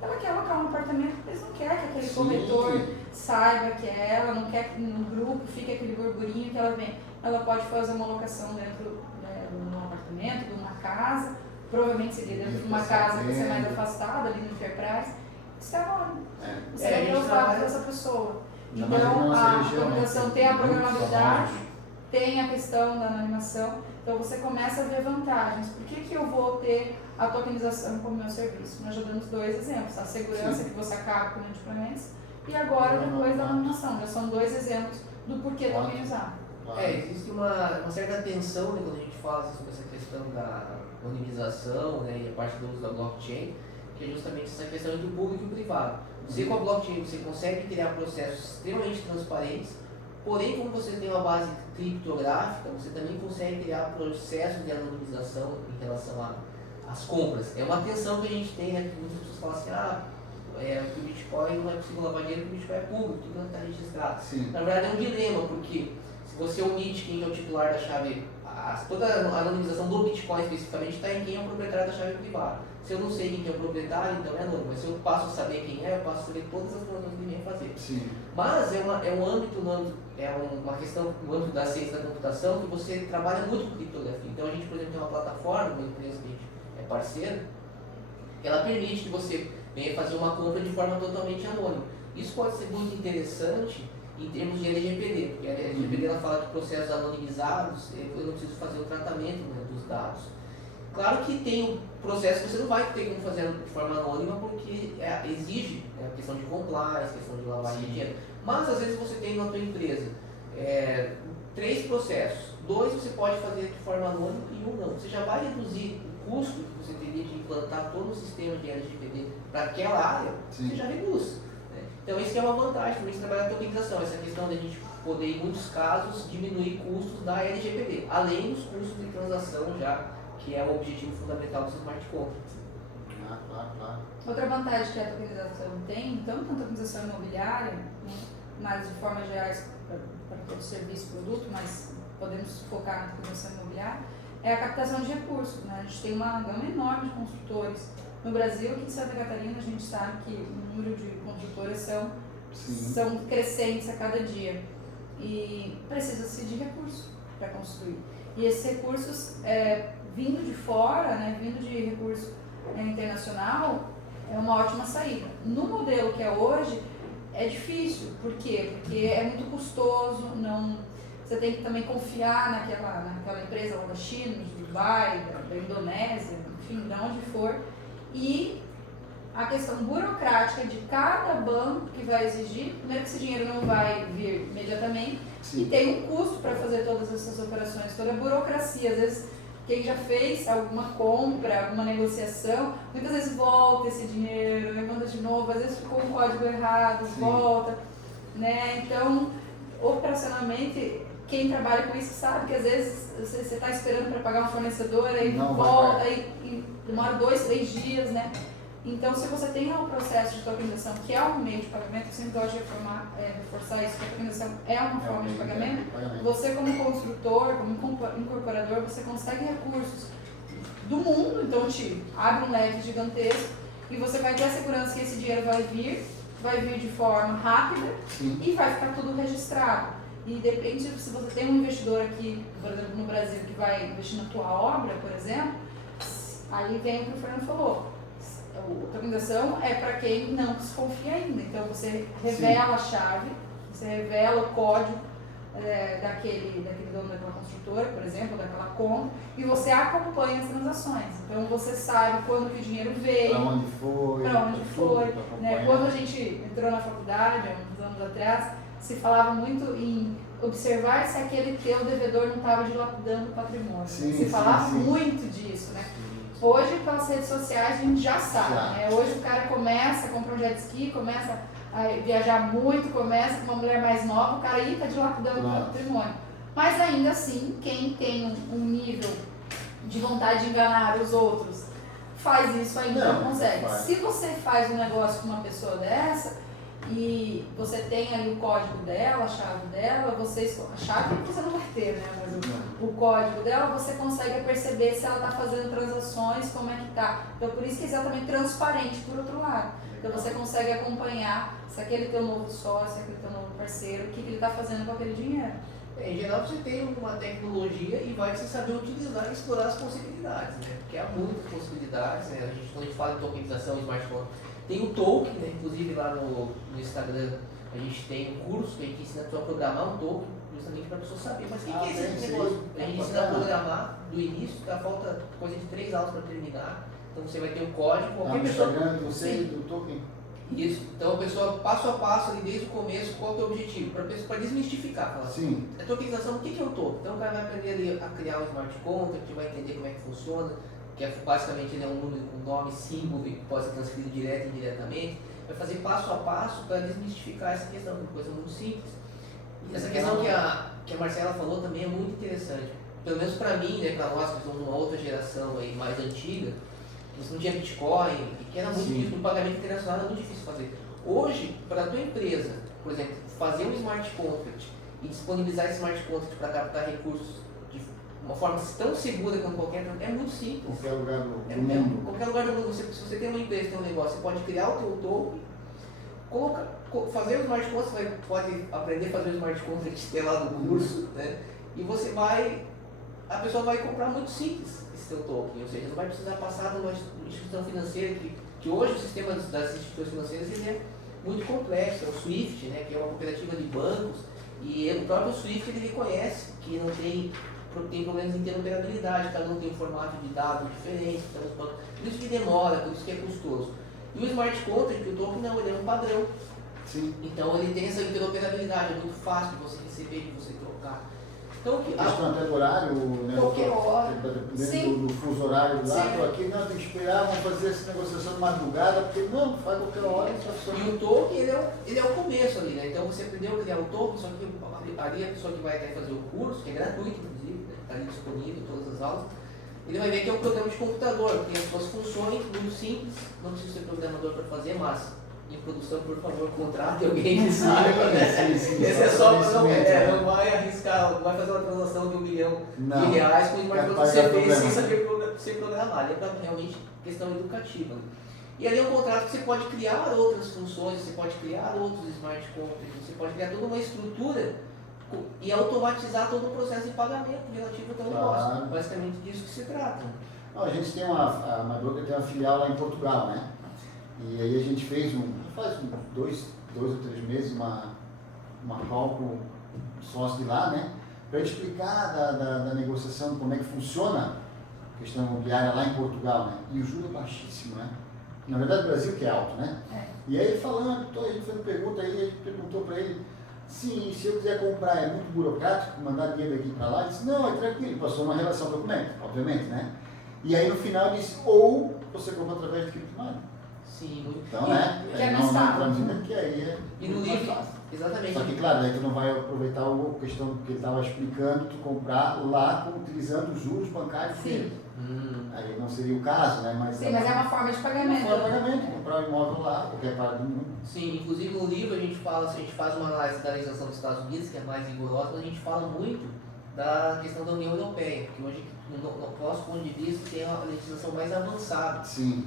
Ela quer alocar um apartamento, mas não quer que aquele corretor saiba que é ela, não quer que no grupo fique aquele burburinho que ela vem. Ela pode fazer uma locação dentro de um apartamento, de uma casa, provavelmente seria dentro de uma casa que você é mais afastada, ali no Enterprise. Isso é anônimo. Você vai ter os dados dessa pessoa. Então, a tokenização tem a programabilidade, tem a questão da anonimação, então você começa a ver vantagens. Por que eu vou ter a tokenização como meu serviço? Nós já damos 2 exemplos, a segurança que você acaba com inadimplências e agora depois da anonimação. Já são 2 exemplos do porquê tokenizar. Existe uma certa tensão, né, quando a gente fala sobre essa questão da anonimização, né, e a parte do uso da blockchain, que é justamente essa questão entre o público e o privado. Você com a blockchain você consegue criar processos extremamente transparentes, porém como você tem uma base criptográfica, você também consegue criar processos de anonimização em relação às compras. É uma tensão que a gente tem, né, que muitas pessoas falam assim, que o Bitcoin não é possível lavar dinheiro porque o Bitcoin é público, tudo não está registrado. Sim. Na verdade é um dilema, porque se você omite quem é o titular da chave, toda a anonimização do Bitcoin especificamente está em quem é o proprietário da chave privada. Se eu não sei quem é o proprietário, então é anônimo. Mas se eu passo a saber quem é, eu passo a saber todas as transações que ele vem fazer. Sim. Mas é uma questão no âmbito da ciência da computação que você trabalha muito com criptografia. Então a gente, por exemplo, tem uma plataforma, uma empresa que a gente é parceiro, que ela permite que você venha fazer uma compra de forma totalmente anônima. Isso pode ser muito interessante em termos de LGPD, porque a LGPD ela fala que processos anonimizados, eu não preciso fazer o tratamento, né, dos dados. Claro que tem um processo que você não vai ter como fazer de forma anônima porque exige a questão de compliance, questão de lavagem de dinheiro. Mas às vezes você tem na tua empresa 3 processos, 2 você pode fazer de forma anônima e 1 não. Você já vai reduzir o custo que você teria de implantar todo o sistema de LGPD para aquela área, você já reduz. Né? Então isso é uma vantagem para você trabalhar a tokenização, essa questão de a gente poder, em muitos casos, diminuir custos da LGPD, além dos custos de transação já, que é o objetivo fundamental dos smart contracts. Claro. Outra vantagem que a tokenização tem, tanto na tokenização imobiliária, né, mas de forma geral para todo serviço e produto, mas podemos focar na tokenização imobiliária, é a captação de recursos. Né? A gente tem uma gama enorme de construtores. No Brasil, aqui em Santa Catarina, a gente sabe que o número de construtoras são crescentes a cada dia. E precisa-se de recursos para construir. E esses recursos, vindo de fora, né, vindo de recurso internacional, é uma ótima saída. No modelo que é hoje, é difícil. Por quê? Porque é muito custoso, você tem que também confiar naquela empresa lá da China, de Dubai, da Indonésia, enfim, de onde for. E a questão burocrática de cada banco que vai exigir, primeiro que esse dinheiro não vai vir imediatamente, e tem um custo para fazer todas essas operações, toda a burocracia. Às vezes, quem já fez alguma compra, alguma negociação, muitas vezes volta esse dinheiro, manda de novo, às vezes ficou um código errado, volta. Né? Então, operacionalmente, quem trabalha com isso sabe que às vezes você está esperando para pagar um fornecedor, aí volta, e demora 2, 3 dias, né? Então, se você tem um processo de tokenização, que é um meio de pagamento, eu sempre gosto de reforçar isso, que a tokenização é uma forma de pagamento, você como construtor, como incorporador, você consegue recursos do mundo, então te abre um leque gigantesco e você vai ter a segurança que esse dinheiro vai vir de forma rápida e vai ficar tudo registrado. E depende se você tem um investidor aqui, por exemplo, no Brasil, que vai investir na tua obra, por exemplo, aí vem o que o Fernando falou. a tokenização é para quem não desconfia ainda. Então você revela a chave, você revela o código daquele dono daquela construtora, por exemplo, daquela conta, e você acompanha as transações. Então você sabe quando que o dinheiro veio, para onde foi, né? Quando a gente entrou na faculdade, há uns anos atrás, se falava muito em observar se aquele teu devedor não estava dilapidando o patrimônio. Se falava muito disso, né? Hoje, pelas redes sociais, a gente já sabe, né? Hoje o cara começa a comprar um jet ski, começa a viajar muito, começa com uma mulher mais nova, o cara aí está dilapidando o patrimônio. Mas ainda assim, quem tem um nível de vontade de enganar os outros, faz isso ainda, não consegue. Se você faz um negócio com uma pessoa dessa, e você tem ali o código dela, a chave dela, a chave você não vai ter, né? Mas o código dela, você consegue perceber se ela está fazendo transações, como é que está. Então, por isso que é exatamente transparente por outro lado. Então, você consegue acompanhar se aquele teu novo sócio, aquele teu novo parceiro, o que ele está fazendo com aquele dinheiro. Em geral, você tem uma tecnologia e vai saber utilizar e explorar as possibilidades, né? Porque há muitas possibilidades, né? Quando a gente fala de tokenização, smartphone, tem o token, né? Inclusive lá no Instagram a gente tem um curso que a gente ensina a pessoa a programar um token, justamente para a pessoa saber, mas o que é esse negócio? A gente ensina a programar do início, falta coisa de 3 aulas para terminar, então você vai ter um código, qualquer pessoa... do token. Isso, então a pessoa passo a passo ali desde o começo, qual que é o objetivo? Para desmistificar, falar assim, a tokenização, o que é o token? Então o cara vai aprender ali a criar um smart contract, vai entender como é que funciona, que é basicamente ele é um número com nome, símbolo que pode ser transferido direto e indiretamente, vai fazer passo a passo para desmistificar essa questão, uma coisa muito simples. E essa questão que a Marcela falou também é muito interessante, pelo menos para mim, né, para nós que somos uma outra geração aí mais antiga, você não tinha Bitcoin, que era muito difícil, no pagamento internacional era muito difícil fazer. Hoje, para a tua empresa, por exemplo, fazer um smart contract e disponibilizar esse smart contract para captar recursos de uma forma tão segura quanto qualquer outra, é muito simples. Qualquer lugar do mundo. Qualquer lugar do mundo. Se você tem uma empresa, tem um negócio, você pode criar o teu token, fazer o smart contract, você pode aprender a fazer o smart contract ter lá no curso, né? E a pessoa vai comprar muito simples esse teu token, ou seja, não vai precisar passar numa instituição financeira que hoje o sistema das instituições financeiras ele é muito complexo, é o SWIFT, né, que é uma cooperativa de bancos, e o próprio SWIFT ele reconhece que não tem problemas de interoperabilidade, cada um tem um formato de dados diferente, então, por isso que demora, por isso que é custoso. E o Smart Contract, o token não, ele é um padrão. Sim. Então ele tem essa interoperabilidade, é muito fácil de você receber, de você trocar. Então, questão até do horário, né? Qualquer hora. Dentro do fuso horário lá, estou aqui, não, tem que esperar, vamos fazer essa negociação de madrugada, porque não, faz qualquer hora. E o token, ele é o começo ali, né? Então você aprendeu a criar o token, só que ali a pessoa que vai até fazer o curso, que é gratuito inclusive, está ali disponível em todas as aulas, ele vai ver que é um programa de computador, tem as suas funções, muito simples, não precisa ser programador para fazer, mas em produção, por favor, contrate alguém que saiba, né? Esse é só não vai arriscar, não vai fazer uma transação de R$1 milhão de reais com o smartphone que você fez sem saber programar. Ele é realmente questão educativa. E ali é um contrato que você pode criar outras funções, você pode criar outros smart contracts, você pode criar toda uma estrutura e automatizar todo o processo de pagamento relativo ao teu negócio. Basicamente disso que se trata. Não, a gente tem a MyBroker tem uma filial lá em Portugal, né? E aí a gente fez faz dois ou 3 meses, uma call com o sócio de lá, né? Para explicar da negociação, como é que funciona a questão imobiliária lá em Portugal, né? E o juro é baixíssimo, né? Na verdade o Brasil que é alto, né? E aí ele falando, a gente fazendo pergunta aí, a gente perguntou para ele, sim, se eu quiser comprar é muito burocrático, mandar dinheiro daqui para lá? Ele disse, não, é tranquilo, passou uma relação documento, obviamente, né? E aí no final ele disse, ou você compra através de criptomoeda. Sim, muito. Então, né? Que é não entramos né? que aí é e no livro, exatamente. Só que, claro, aí tu não vai aproveitar a questão que ele estava explicando, tu comprar lá utilizando os juros bancários dele. Aí não seria o caso, né? Mas sim, mas é uma forma de pagamento. Uma forma de pagamento, comprar um imóvel lá, qualquer parte do mundo. Sim, inclusive no livro a gente faz uma análise da legislação dos Estados Unidos, que é mais rigorosa, mas a gente fala muito da questão da União Europeia, que hoje, no nosso ponto de vista, tem a legislação mais avançada. Sim.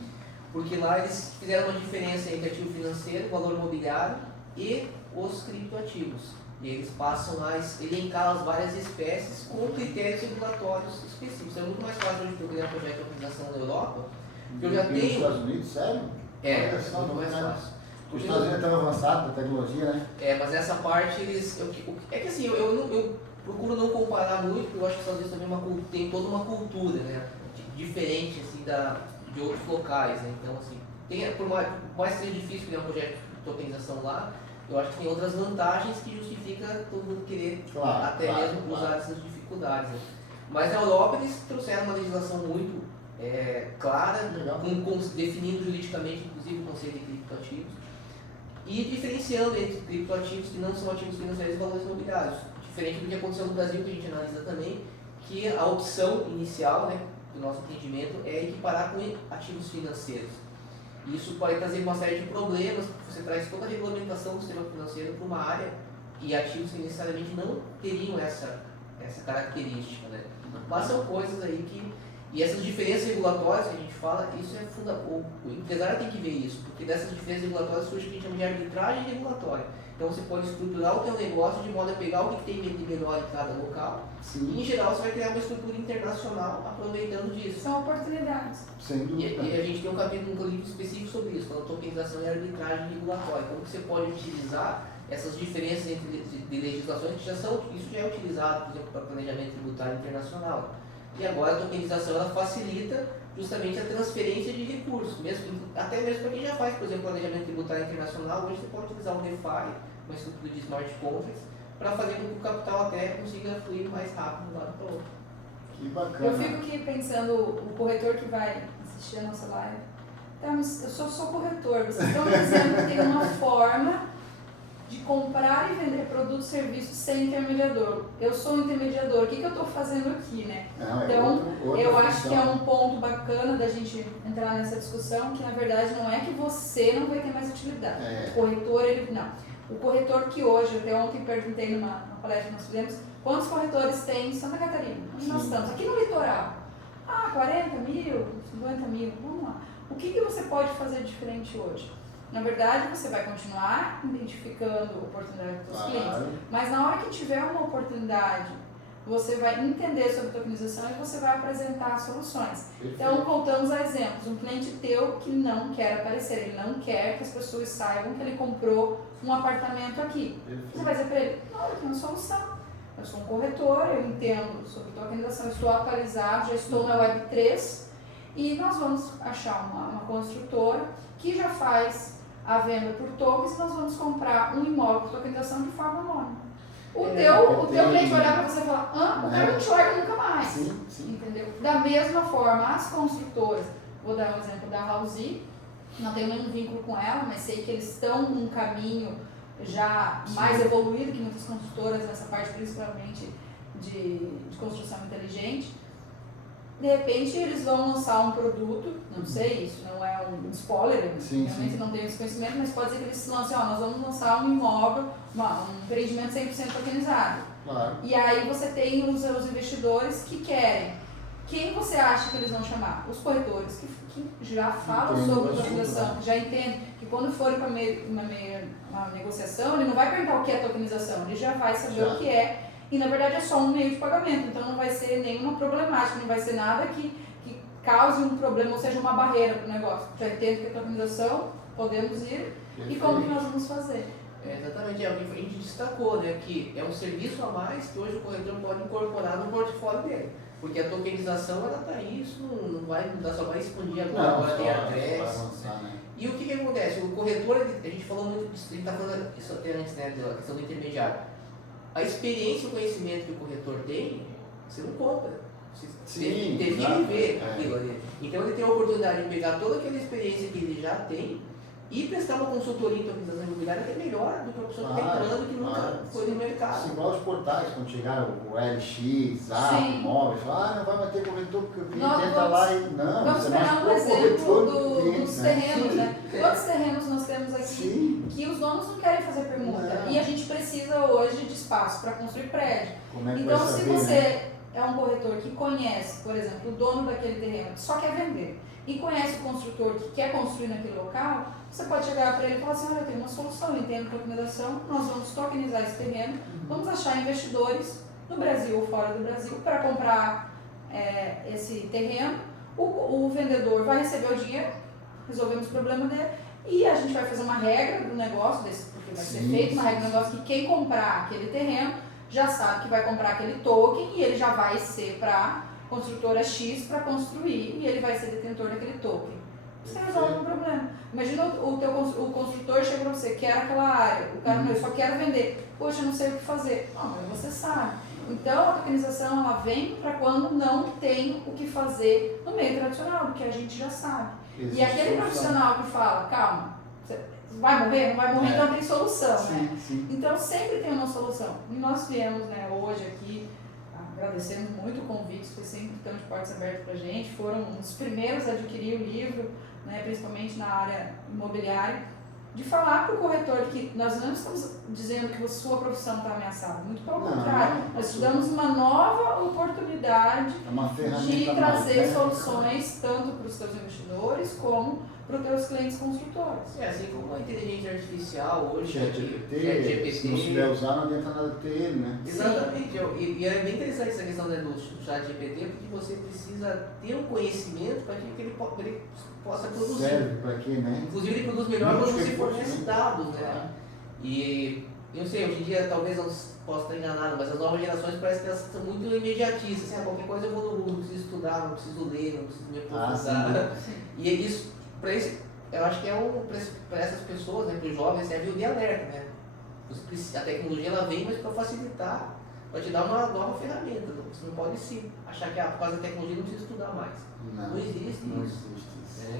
Porque lá eles fizeram uma diferença entre ativo financeiro, valor imobiliário e os criptoativos. E eles passam a elencar as várias espécies com critérios regulatórios específicos. É muito mais fácil hoje criar um projeto de organização na Europa Eu já tenho... Nos Estados Unidos, sério? É muito mais fácil. Os Estados Unidos é tão avançado na tecnologia, né? Mas essa parte eles... É que assim, eu procuro não comparar muito, porque eu acho que os Estados Unidos também tem toda uma cultura, né? Diferente assim, de outros locais, né? Então, assim, por mais que seja difícil criar um projeto de tokenização lá, eu acho que tem outras vantagens que justifica todo mundo querer mesmo usar essas dificuldades. Né? Mas na Europa eles trouxeram uma legislação muito clara, definindo juridicamente, inclusive, o conceito de criptoativos e diferenciando entre criptoativos que não são ativos financeiros e valores imobiliários. Diferente do que aconteceu no Brasil, que a gente analisa também, que a opção inicial, né, do nosso entendimento é equiparar com ativos financeiros. Isso pode trazer uma série de problemas, porque você traz toda a regulamentação do sistema financeiro para uma área e ativos que necessariamente não teriam essa característica. Né? Mas são coisas aí que... E essas diferenças regulatórias que a gente fala, isso é fundamental. O empresário tem que ver isso, porque dessas diferenças regulatórias surge o que a gente chama de arbitragem regulatória. Então você pode estruturar o teu negócio de modo a pegar o que tem de melhor em cada local. Sim. E em geral você vai criar uma estrutura internacional aproveitando disso. São oportunidades. Sem dúvida. E a gente tem um capítulo específico sobre isso, falando tokenização e arbitragem regulatória. Como você pode utilizar essas diferenças entre de legislações que isso já é utilizado, por exemplo, para planejamento tributário internacional. E agora a tokenização ela facilita justamente a transferência de recursos, até mesmo para quem já faz, por exemplo, planejamento tributário internacional, hoje você pode utilizar um DeFi, uma estrutura de smart contracts, para fazer com que o capital até consiga fluir mais rápido de um lado para o outro. Que bacana. Eu fico aqui pensando, o corretor que vai assistir a nossa live, tá, mas eu sou corretor, vocês estão dizendo que tem uma forma de comprar e vender produtos e serviços sem intermediador. Eu sou um intermediador, o que eu estou fazendo aqui, né? Então, eu acho que é um ponto bacana da gente entrar nessa discussão, que na verdade não é que você não vai ter mais utilidade. O corretor, não. O corretor que hoje, até ontem perguntei numa palestra que nós fizemos, quantos corretores tem em Santa Catarina? Onde nós estamos? Aqui no litoral. 40 mil, 50 mil, vamos lá. O que você pode fazer diferente hoje? Na verdade, você vai continuar identificando oportunidade dos seus clientes, mas na hora que tiver uma oportunidade, você vai entender sobre tokenização e você vai apresentar soluções. Perfeito. Então, voltamos a exemplos. Um cliente teu que não quer aparecer, ele não quer que as pessoas saibam que ele comprou um apartamento aqui. Perfeito. Você vai dizer para ele, não, eu tenho uma solução. Eu sou um corretor, eu entendo sobre tokenização, eu estou atualizado, já estou na Web3 e nós vamos achar uma construtora que já faz a venda por tokens, nós vamos comprar um imóvel por tokenização de forma anônima. O teu cliente vai olhar para você e falar, o cara não te larga nunca mais. Sim. Entendeu? Da mesma forma, as construtoras, vou dar um exemplo da Housey, não tenho nenhum vínculo com ela, mas sei que eles estão num caminho já mais evoluído que muitas construtoras nessa parte, principalmente de construção inteligente. De repente eles vão lançar um produto, não sei, isso não é um spoiler, realmente não tenho esse conhecimento, mas pode ser que eles lancem, nós vamos lançar um imóvel, um empreendimento 100% tokenizado. Claro. E aí você tem os investidores que querem. Quem você acha que eles vão chamar? Os corretores que já falam sobre tokenização, que já entendem que quando forem para uma negociação, ele não vai perguntar o que é tokenização, ele já vai saber o que é. E na verdade é só um meio de pagamento, então não vai ser nenhuma problemática, não vai ser nada que cause um problema ou seja uma barreira para o negócio. Já entendo que a tokenização, podemos ir e como que nós vamos fazer. Exatamente, é o que a gente destacou, né, que é um serviço a mais que hoje o corretor pode incorporar no portfólio dele. Porque a tokenização ela está aí, isso não vai mudar, só vai expandir agora tem address. Né? E o que acontece? O corretor, a gente falou muito disso, a gente está falando isso até antes, né, da questão do intermediário. A experiência e o conhecimento que o corretor tem, você não compra. Você teve que viver aquilo ali. Então ele tem a oportunidade de pegar toda aquela experiência que ele já tem e prestar uma consultoria em tokenização imobiliária que é melhor do que a pessoa que está entrando que nunca foi no mercado. Igual os portais, quando chegaram o LX, Zap, Imóveis, não vai bater corretor porque o cliente entra lá e não. Vamos pegar um exemplo dos terrenos, né? Quantos terrenos nós temos aqui que os donos não querem fazer permuta e a gente precisa hoje de espaço para construir prédio. Então, se você é um corretor que conhece, por exemplo, o dono daquele terreno que só quer vender e conhece o construtor que quer construir naquele local, você pode chegar para ele e falar assim, olha, eu tenho uma solução, eu entendo tokenização, nós vamos tokenizar esse terreno, vamos achar investidores no Brasil ou fora do Brasil para comprar esse terreno, o vendedor vai receber o dinheiro, resolvemos o problema dele, e a gente vai fazer uma regra do negócio, porque vai ser feita uma regra do negócio que quem comprar aquele terreno já sabe que vai comprar aquele token e ele já vai ser para construtora X para construir e ele vai ser detentor daquele token. Você resolve um problema. Imagina o construtor chega para você, quer aquela área, o cara, eu só quero vender. Poxa, eu não sei o que fazer. Não, mas você sabe. Então, a tokenização ela vem para quando não tem o que fazer no meio tradicional, porque a gente já sabe. E aquele profissional que fala, calma, você vai morrer? Não vai morrer, então tem solução. Né? Sim. Então, sempre tem uma solução. E nós viemos, né, hoje aqui, agradecemos muito o convite, vocês sempre estão de portas abertas para a gente, foram os primeiros a adquirir o livro, né, principalmente na área imobiliária, de falar para o corretor que nós não estamos dizendo que a sua profissão está ameaçada, muito pelo contrário, nós te damos uma nova oportunidade de trazer soluções tanto para os seus investidores como para os teus clientes consultores. Assim como a inteligência artificial hoje, ChatGPT, se não souber usar, não adianta nada ter ele, né? Exatamente, e é bem interessante essa questão do ChatGPT, porque você precisa ter um conhecimento para que ele possa produzir. Serve para quê, né? Inclusive ele produz melhor quando você fornece dados, né? E eu sei, hoje em dia talvez eu possa estar enganado, mas as novas gerações parecem que elas são muito imediatistas, assim, qualquer coisa eu vou no Google, não preciso estudar, não preciso ler, não preciso me aprofundar. E é isso, eu acho que para essas pessoas, né, para os jovens, serve o de alerta, né? A tecnologia ela vem, mas para facilitar, para te dar uma nova ferramenta. Você não pode sim achar que por causa da tecnologia não precisa estudar mais. Não existe isso.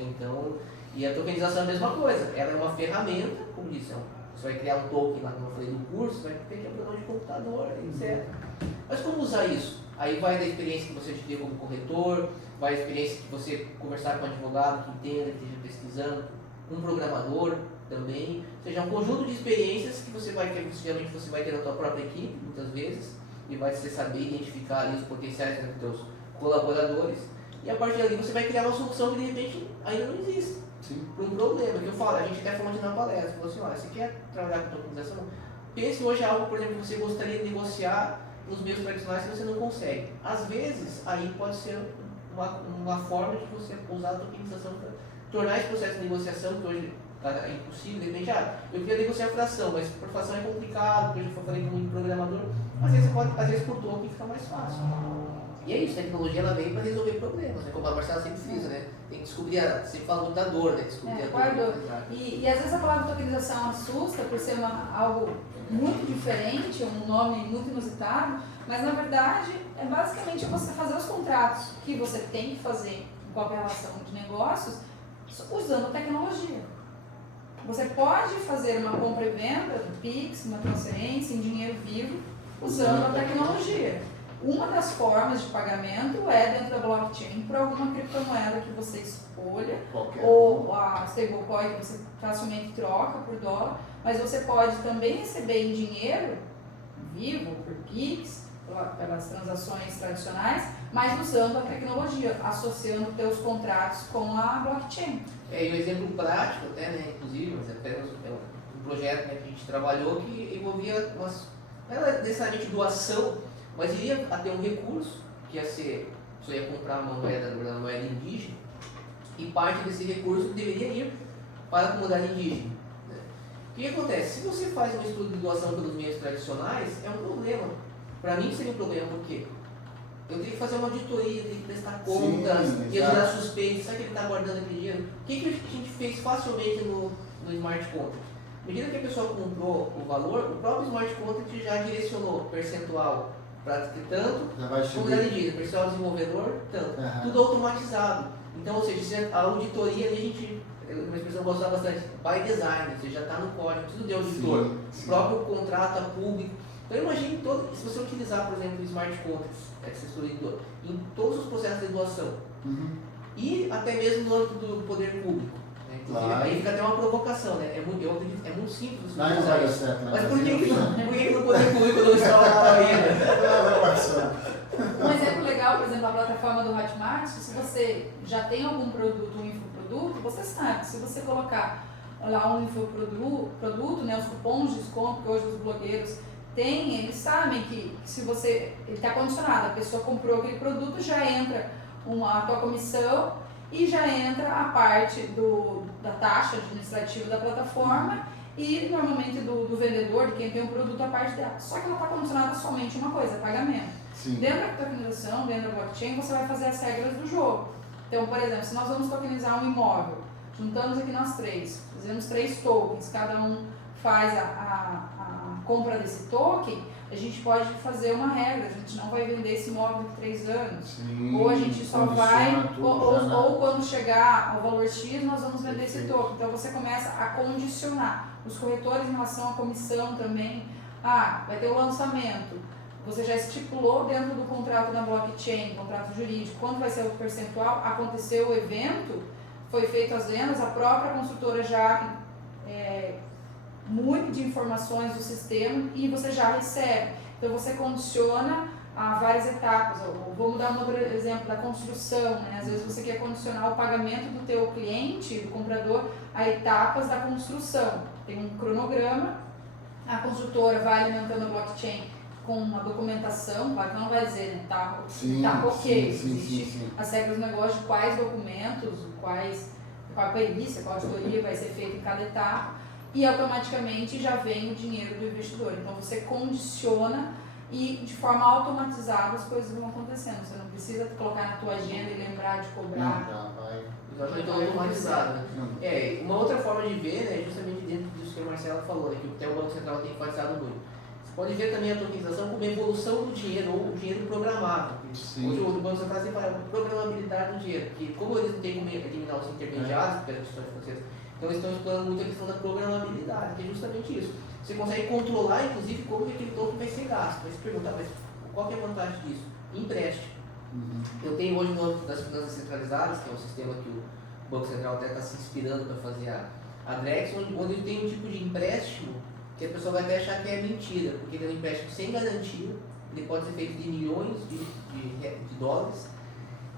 Então, e a tokenização é a mesma coisa, ela é uma ferramenta, como disse, você vai criar um token lá, como eu falei, do curso, vai ter que aprender de computador, etc. Mas como usar isso? Aí vai da experiência que você adquiriu como corretor, vai da experiência que você conversar com um advogado que entenda, que esteja pesquisando, um programador também, ou seja, um conjunto de experiências que você vai ter, possivelmente você vai ter na sua própria equipe, muitas vezes, e vai você saber identificar ali os potenciais dos teus colaboradores, e a partir dali você vai criar uma solução que de repente ainda não existe. Para um problema, que eu falo, a gente até falou na palestra, falou assim, olha, você quer trabalhar com tokenização? Pense hoje algo, por exemplo, que você gostaria de negociar nos meios tradicionais que você não consegue. Às vezes, aí pode ser uma forma de você usar a tokenização para tornar esse processo de negociação, que hoje é impossível, de repente, eu queria negociar a fração, mas por fração é complicado, porque eu falei com muito programador, às vezes por token fica mais fácil. E é isso, a tecnologia ela veio para resolver problemas, né? Como a Marcela sempre frisa, né? Tem que descobrir, sempre fala muito da dor, né? Descobrir a dor. E às vezes a palavra tokenização assusta por ser algo muito diferente, um nome muito inusitado, mas na verdade é basicamente você fazer os contratos que você tem que fazer em qualquer relação de negócios usando a tecnologia. Você pode fazer uma compra e venda do Pix, uma transferência em dinheiro vivo usando a tecnologia. Uma das formas de pagamento é dentro da blockchain por alguma criptomoeda que você escolha, ou a stablecoin que você facilmente troca por dólar, mas você pode também receber em dinheiro vivo, por Pix, pelas transações tradicionais, mas usando a tecnologia, associando teus contratos com a blockchain. E o exemplo prático, até, né, inclusive, mas até um projeto, né, que a gente trabalhou que envolvia não era necessariamente doação, mas iria ter um recurso, que ia ser, você ia comprar uma moeda indígena, e parte desse recurso deveria ir para a comunidade indígena. Né? O que acontece? Se você faz um estudo de doação pelos meios tradicionais, é um problema. Para mim seria um problema, porque eu tenho que fazer uma auditoria, tenho que prestar contas, ia gerar suspeitas, será que ele está guardando aquele dinheiro? O que a gente fez facilmente no Smart Contract? À medida que a pessoa comprou o valor, o próprio Smart Contract já direcionou percentual para tanto, comunidade indígena, pessoal desenvolvedor, tanto. Tudo automatizado. Então, ou seja, a auditoria ali uma expressão que eu gostava bastante, by design, ou seja, já está no código, tudo de auditor. O próprio contrato a público. Então imagine se você utilizar, por exemplo, o Smart Contracts, em todos os processos de doação. E até mesmo no âmbito do poder público. Aí fica até uma provocação, né? Eu acredito, é muito simples não vai certo, mas por que no poder público não está lá ainda? Um exemplo legal, por exemplo, a plataforma do Hotmart, se você já tem algum produto, um infoproduto, você sabe, se você colocar lá um infoproduto, né, os cupons de desconto que hoje os blogueiros têm, eles sabem que se ele está condicionado, a pessoa comprou aquele produto, já entra a tua comissão e já entra a parte da taxa administrativa da plataforma e normalmente do vendedor, de quem tem o produto, a parte dela. Só que ela está condicionada somente a uma coisa, pagamento. Sim. Dentro da tokenização, dentro da blockchain, você vai fazer as regras do jogo. Então, por exemplo, se nós vamos tokenizar um imóvel, juntamos aqui nós três, fazemos 3 tokens, cada um faz a compra desse token, a gente pode fazer uma regra, a gente não vai vender esse imóvel por 3 anos. Sim, ou a gente só vai, ou quando chegar ao valor X, nós vamos vender esse token. Então você começa a condicionar. Os corretores em relação à comissão também, vai ter o lançamento. Você já estipulou dentro do contrato da blockchain, contrato jurídico, quanto vai ser o percentual, aconteceu o evento, foi feito as vendas, a própria construtora já muniu de informações do sistema e você já recebe. Então você condiciona a várias etapas. Vamos dar um outro exemplo da construção, né? Às vezes você quer condicionar o pagamento do teu cliente, do comprador, a etapas da construção. Tem um cronograma, a construtora vai alimentando a blockchain com uma documentação, claro que não vai dizer, né? Tá ok, existe as regras do negócio de quais documentos, qual perícia, qual auditoria vai ser feita em cada etapa, e automaticamente já vem o dinheiro do investidor. Então você condiciona e de forma automatizada as coisas vão acontecendo. Você não precisa colocar na tua agenda e lembrar de cobrar. Exatamente, automatizado. Uma outra forma de ver, né, justamente dentro disso que a Marcela falou, né, que até o Banco Central tem enfatizado muito. Você pode ver também a tokenização como evolução do dinheiro, ou o dinheiro programado. Hoje o Banco Central tem para programabilidade do dinheiro, que como eles não têm como eliminar os intermediários pelas questões financeiras, então eles estão explorando muito a questão da programabilidade, que é justamente isso. Você consegue controlar, inclusive, como que aquele token vai ser gasto. Vai se perguntar, mas qual que é a vantagem disso? Empréstimo. Eu tenho hoje no âmbito das finanças centralizadas, que é um sistema que o Banco Central até está se inspirando para fazer a Drex, onde tem um tipo de empréstimo que a pessoa vai até achar que é mentira, porque ele é um empréstimo sem garantia, ele pode ser feito de milhões de dólares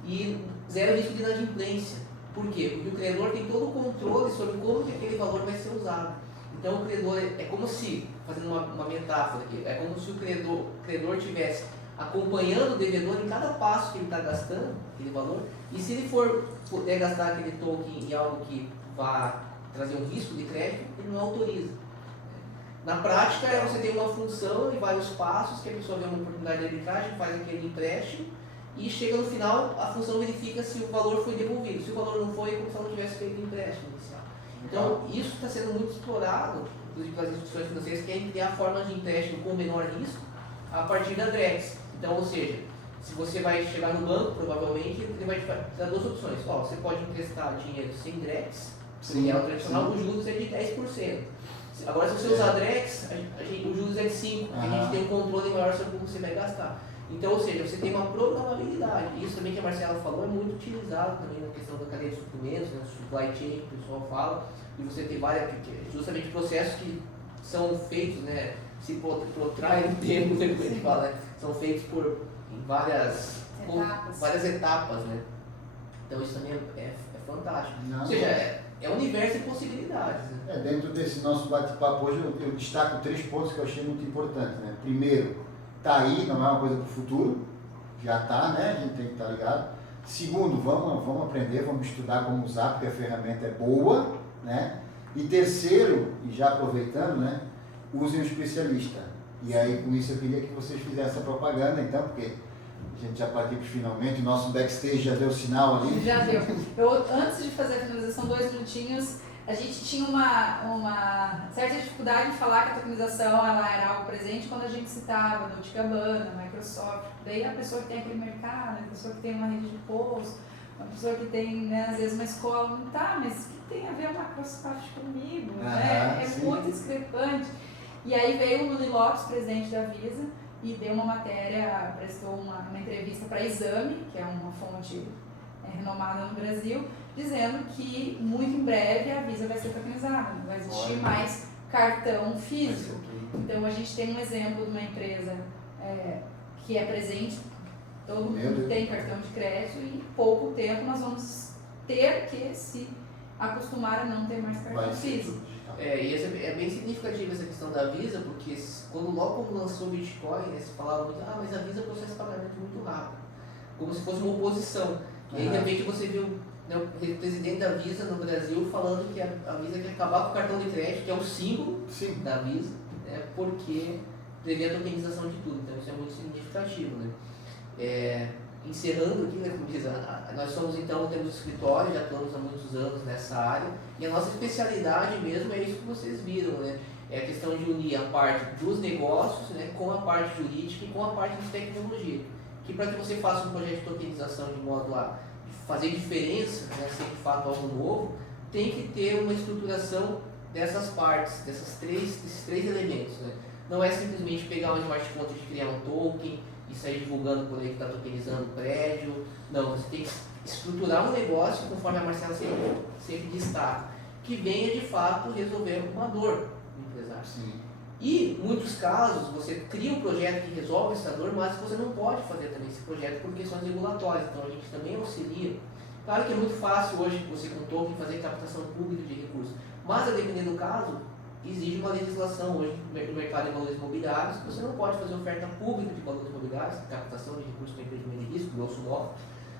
e zero risco de inadimplência. Por quê? Porque o credor tem todo o controle sobre como que aquele valor vai ser usado. Então o credor é como se, fazendo uma metáfora aqui, é como se o credor tivesse acompanhando o devedor em cada passo que ele está gastando aquele valor, e se ele puder gastar aquele token em algo que vá trazer um risco de crédito, ele não autoriza. Na prática, você tem uma função e vários passos que a pessoa vê uma oportunidade de arbitragem, faz aquele empréstimo e chega no final, a função verifica se o valor foi devolvido. Se o valor não foi, é como se ela não tivesse feito o empréstimo inicial. Então, isso está sendo muito explorado, inclusive pelas instituições financeiras, que querem criar formas de empréstimo com menor risco a partir da Drex. Então, ou seja, se você vai chegar no banco, provavelmente, ele vai te dar 2 opções. Você pode emprestar dinheiro sem Drex, que é o tradicional, o juros é de 10%. Agora, se você usar Drex, o juros é de 5%, porque a gente tem um controle maior sobre como você vai gastar. Então, ou seja, você tem uma programabilidade. Isso também que a Marcela falou é muito utilizado também na questão da cadeia de suprimentos, né, supply chain, que o pessoal fala, e você tem justamente processos que são feitos, né, se protraem no tempo, né, como a gente fala, né, são feitos por várias etapas, né. Então isso também é fantástico. Ou seja, é um universo de possibilidades. Né? Dentro desse nosso bate-papo hoje eu destaco 3 pontos que eu achei muito importantes. Né? Primeiro, tá aí, não é uma coisa para o futuro, já está, né? A gente tem que estar ligado. Segundo, vamos aprender, vamos estudar como usar, porque a ferramenta é boa, né? E terceiro, e já aproveitando, né? Usem um especialista. E aí, com isso, eu queria que vocês fizessem essa propaganda, então, porque a gente já partiu finalmente, o nosso backstage já deu sinal ali. Já deu. Antes de fazer a finalização, 2 minutinhos, a gente tinha uma certa dificuldade de falar que a tokenização ela era algo presente quando a gente citava Dolce & Gabbana, Microsoft. Daí a pessoa que tem aquele mercado, a pessoa que tem uma rede de posto, uma pessoa que tem, né, às vezes uma escola, não tá, mas o que tem a ver a Microsoft comigo? Né? É muito discrepante. E aí veio o Luli Lopes, presidente da Visa, e deu uma matéria, prestou uma entrevista para Exame, que é uma fonte renomada no Brasil, dizendo que muito em breve a Visa vai ser tokenizada, não vai existir mais cartão físico. Então a gente tem um exemplo de uma empresa que é presente, todo mundo tem cartão de crédito e em pouco tempo nós vamos ter que se acostumar a não ter mais cartão físico. E é bem significativa essa questão da Visa, porque logo quando lançou o Bitcoin, se falava muito, mas a Visa processa pagamento muito rápido, como se fosse uma oposição. E aí, de repente, você viu, né, o presidente da Visa no Brasil falando que a Visa quer acabar com o cartão de crédito, que é o símbolo da Visa, né, porque prevê a tokenização de tudo. Então, isso é muito significativo. Né? Encerrando aqui, né, como diz, nós somos, então, temos escritório, já estamos há muitos anos nessa área, e a nossa especialidade mesmo é isso que vocês viram, né? É a questão de unir a parte dos negócios, né, com a parte jurídica e com a parte de tecnologia. Que para que você faça um projeto de tokenização de modo a fazer diferença, né, ser de fato algo novo, tem que ter uma estruturação dessas partes, desses três elementos. Né? Não é simplesmente pegar um smart contract e criar um token e sair divulgando por aí que está tokenizando o prédio. Não, você tem que estruturar um negócio, conforme a Marcela sempre destaca, que venha de fato resolver uma dor do empresário. Sim. E, em muitos casos, você cria um projeto que resolve essa dor, mas você não pode fazer também esse projeto por questões regulatórias. Então, a gente também auxilia. Claro que é muito fácil hoje você com token fazer captação pública de recursos, mas, a depender do caso, exige uma legislação hoje no mercado de valores imobiliários. Você não pode fazer oferta pública de valores imobiliários, captação de recursos para impedimento de risco, grosso modo,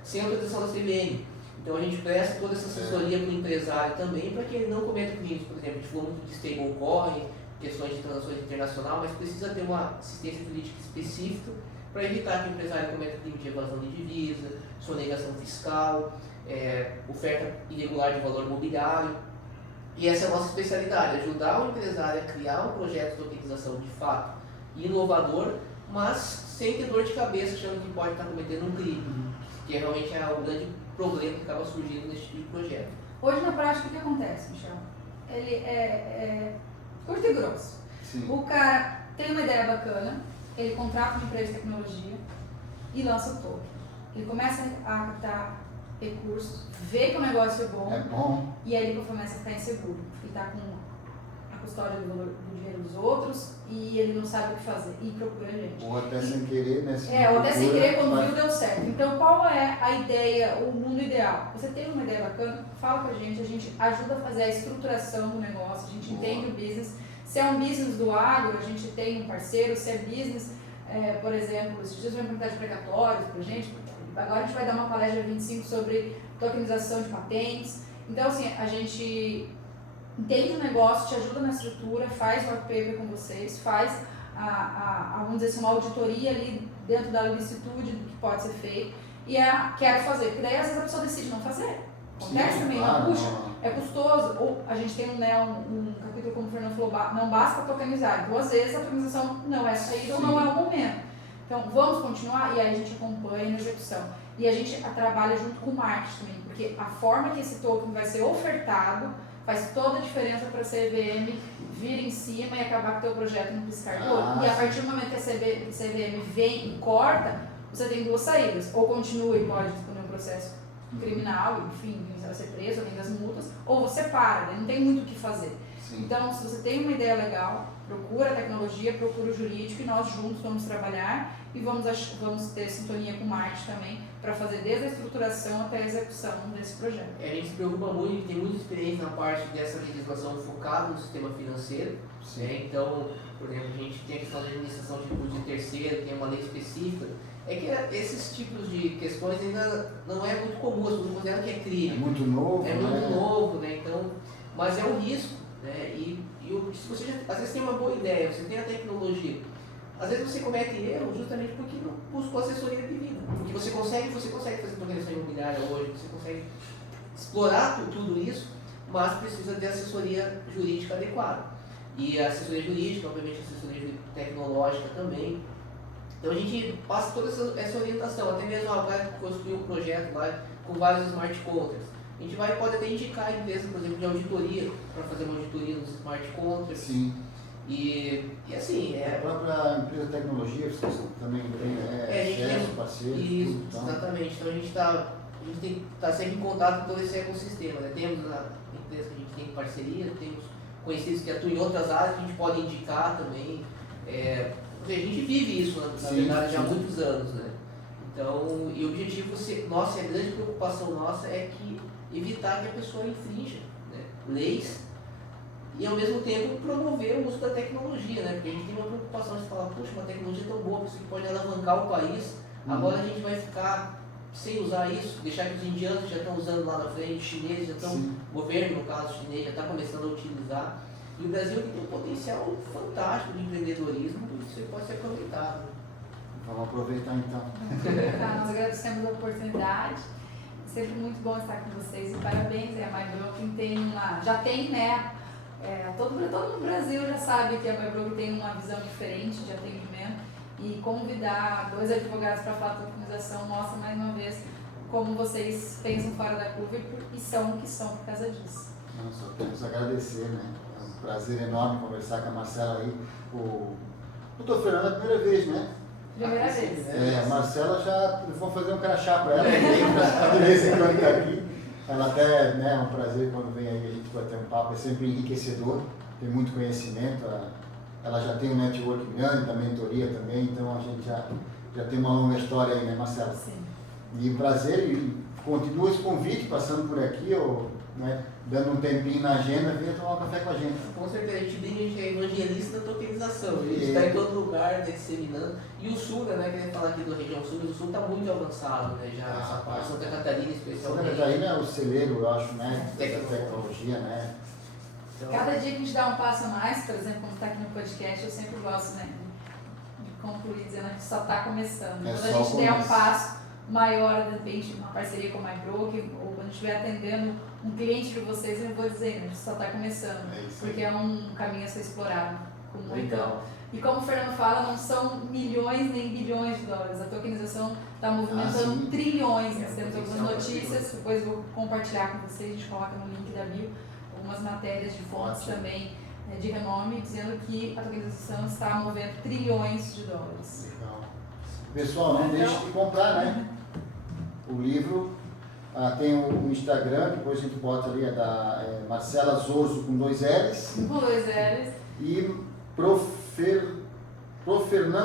sem autorização da CVM. Então, a gente presta toda essa assessoria para o empresário também, para que ele não cometa crimes. Por exemplo, a gente falou muito de stablecoin, questões de transações internacionais, mas precisa ter uma assistência jurídica específica para evitar que o empresário cometa crime de evasão de divisa, sonegação fiscal, oferta irregular de valor imobiliário. E essa é a nossa especialidade, ajudar o empresário a criar um projeto de tokenização de fato inovador, mas sem ter dor de cabeça achando que pode estar cometendo um crime, que realmente é o grande problema que acaba surgindo nesse tipo de projeto. Hoje, na prática, o que acontece, Michel? Ele curto e grosso. Sim. O cara tem uma ideia bacana, ele contrata uma empresa de tecnologia e lança o token. Ele começa a captar recursos, vê que o negócio é bom, e aí ele começa a ficar inseguro. Ele está com a custódia do dinheiro dos outros e ele não sabe o que fazer e procura a gente. Ou até sem querer, né? Ou até sem querer, quando viu, deu certo. Então, qual é a ideia, o mundo ideal? Você tem uma ideia bacana, fala com a gente ajuda a fazer a estruturação do negócio, a gente entende o business. Se é um business do agro, a gente tem um parceiro. Se é business, por exemplo, se vocês vão perguntar de precatórios pra gente, agora a gente vai dar uma palestra 25 sobre tokenização de patentes. Então, assim, a gente entende o negócio, te ajuda na estrutura, faz o work paper com vocês, faz vamos dizer assim, uma auditoria ali dentro da licitude do que pode ser feito e quero fazer, porque daí às vezes a pessoa decide não fazer. Acontece também, claro, puxa, é custoso, ou a gente tem um capítulo, como o Fernando falou, não basta tokenizar, então às vezes a tokenização não é saída ou não é o momento. Então vamos continuar e aí a gente acompanha na execução. E a gente trabalha junto com o marketing também, porque a forma que esse token vai ser ofertado faz toda a diferença para a CVM vir em cima e acabar com o teu projeto no piscar de olho. E a partir do momento que a CVM vem e corta, você tem duas saídas. Ou continua e pode responder um processo criminal, enfim, você vai ser preso, além das multas, ou você para, né? Não tem muito o que fazer. Sim. Então, se você tem uma ideia legal, procura a tecnologia, procura o jurídico e nós juntos vamos trabalhar e vamos ter sintonia com o marketing também para fazer desde a estruturação até a execução desse projeto. A gente se preocupa muito, tem muita experiência na parte dessa legislação focada no sistema financeiro. Né? Então, por exemplo, a gente tem a questão da administração de recursos de terceiro, tem uma lei específica. É que esses tipos de questões ainda não é muito comum, as pessoas consideram que é crime. É muito novo, novo, né? Então, mas é um risco, né? Se você às vezes tem uma boa ideia, você tem a tecnologia, às vezes você comete erro justamente porque não buscou assessoria devida. Porque você consegue fazer tokenização imobiliária hoje, você consegue explorar tudo isso, mas precisa ter assessoria jurídica adequada. E a assessoria jurídica, obviamente a assessoria tecnológica também. Então a gente passa toda essa orientação, até mesmo vai construir um projeto lá com vários smart contracts. A gente pode até indicar a empresa, por exemplo, de auditoria, para fazer uma auditoria nos smart contracts. Sim. E assim, a própria empresa de tecnologia, vocês também tem parceiros. Isso, tudo, exatamente. Então a gente tem que estar sempre em contato com todo esse ecossistema. Né? Temos a empresa que a gente tem parceria, temos conhecidos que atuam em outras áreas, que a gente pode indicar também. A gente vive isso, na verdade, já há muitos anos, né? Então, e o objetivo, nossa, a grande preocupação nossa é que evitar que a pessoa infrinja, né, leis e ao mesmo tempo promover o uso da tecnologia, né? Porque a gente tem uma preocupação de falar, puxa, uma tecnologia tão boa, isso que pode alavancar o país, agora a gente vai ficar sem usar isso, deixar que os indianos já estão usando lá na frente, os chineses já estão, o governo, no caso chinês, já está começando a utilizar. E o Brasil tem um potencial fantástico de empreendedorismo, e isso pode ser aproveitado. Vamos aproveitar então. Nós agradecemos a oportunidade. Sempre muito bom estar com vocês e parabéns. A MyBroking já tem, né? Todo mundo no Brasil já sabe que a MyBroking tem uma visão diferente de atendimento e convidar 2 advogados para falar de tokenização mostra mais uma vez como vocês pensam fora da curva e são o que são por causa disso. Só temos a agradecer, né? É um prazer enorme conversar com a Marcela aí. O doutor Fernando é a primeira vez, né? Primeira vez. A Marcela vamos fazer um crachá para ela de vez em quando está aqui. Ela até, né, é um prazer quando vem aí, a gente vai ter um papo, é sempre enriquecedor, tem muito conhecimento, ela já tem um network grande, da mentoria também, então a gente já tem uma longa história aí, né, Marcela? Sim. E um prazer, e continua esse convite, passando por aqui, ou, né, dando um tempinho na agenda, venha tomar um café com a gente. Com certeza, a gente brinca, a gente é evangelista da tokenização, a gente está em todo lugar, disseminando. E o Sul, né, querendo falar aqui da região Sul, mas o Sul está muito avançado, né, já nessa parte, Santa Catarina especialmente. Santa Catarina é o celeiro, eu acho, né, da tecnologia, né. Então, cada dia que a gente dá um passo a mais, por exemplo, como está aqui no podcast, eu sempre gosto, né, de concluir dizendo que a gente só está começando. Quando a gente der um passo maior, de repente, uma parceria com a MyBroking, ou quando estiver atendendo um cliente para vocês, eu vou dizer, a gente só está começando, porque é um caminho a ser explorado. Com Legal. E como o Fernando fala, não são milhões nem bilhões de dólares. A tokenização está movimentando trilhões. Nós temos algumas notícias, depois eu vou compartilhar com vocês, a gente coloca no link da bio, algumas matérias de fontes também de renome, dizendo que a tokenização está movendo trilhões de dólares. Legal. Pessoal, não deixe de comprar, né? O livro, tem o Instagram, depois a gente bota ali, da Marcela Zorzo com 2 L's. Com 2 L's. E Pro Fernando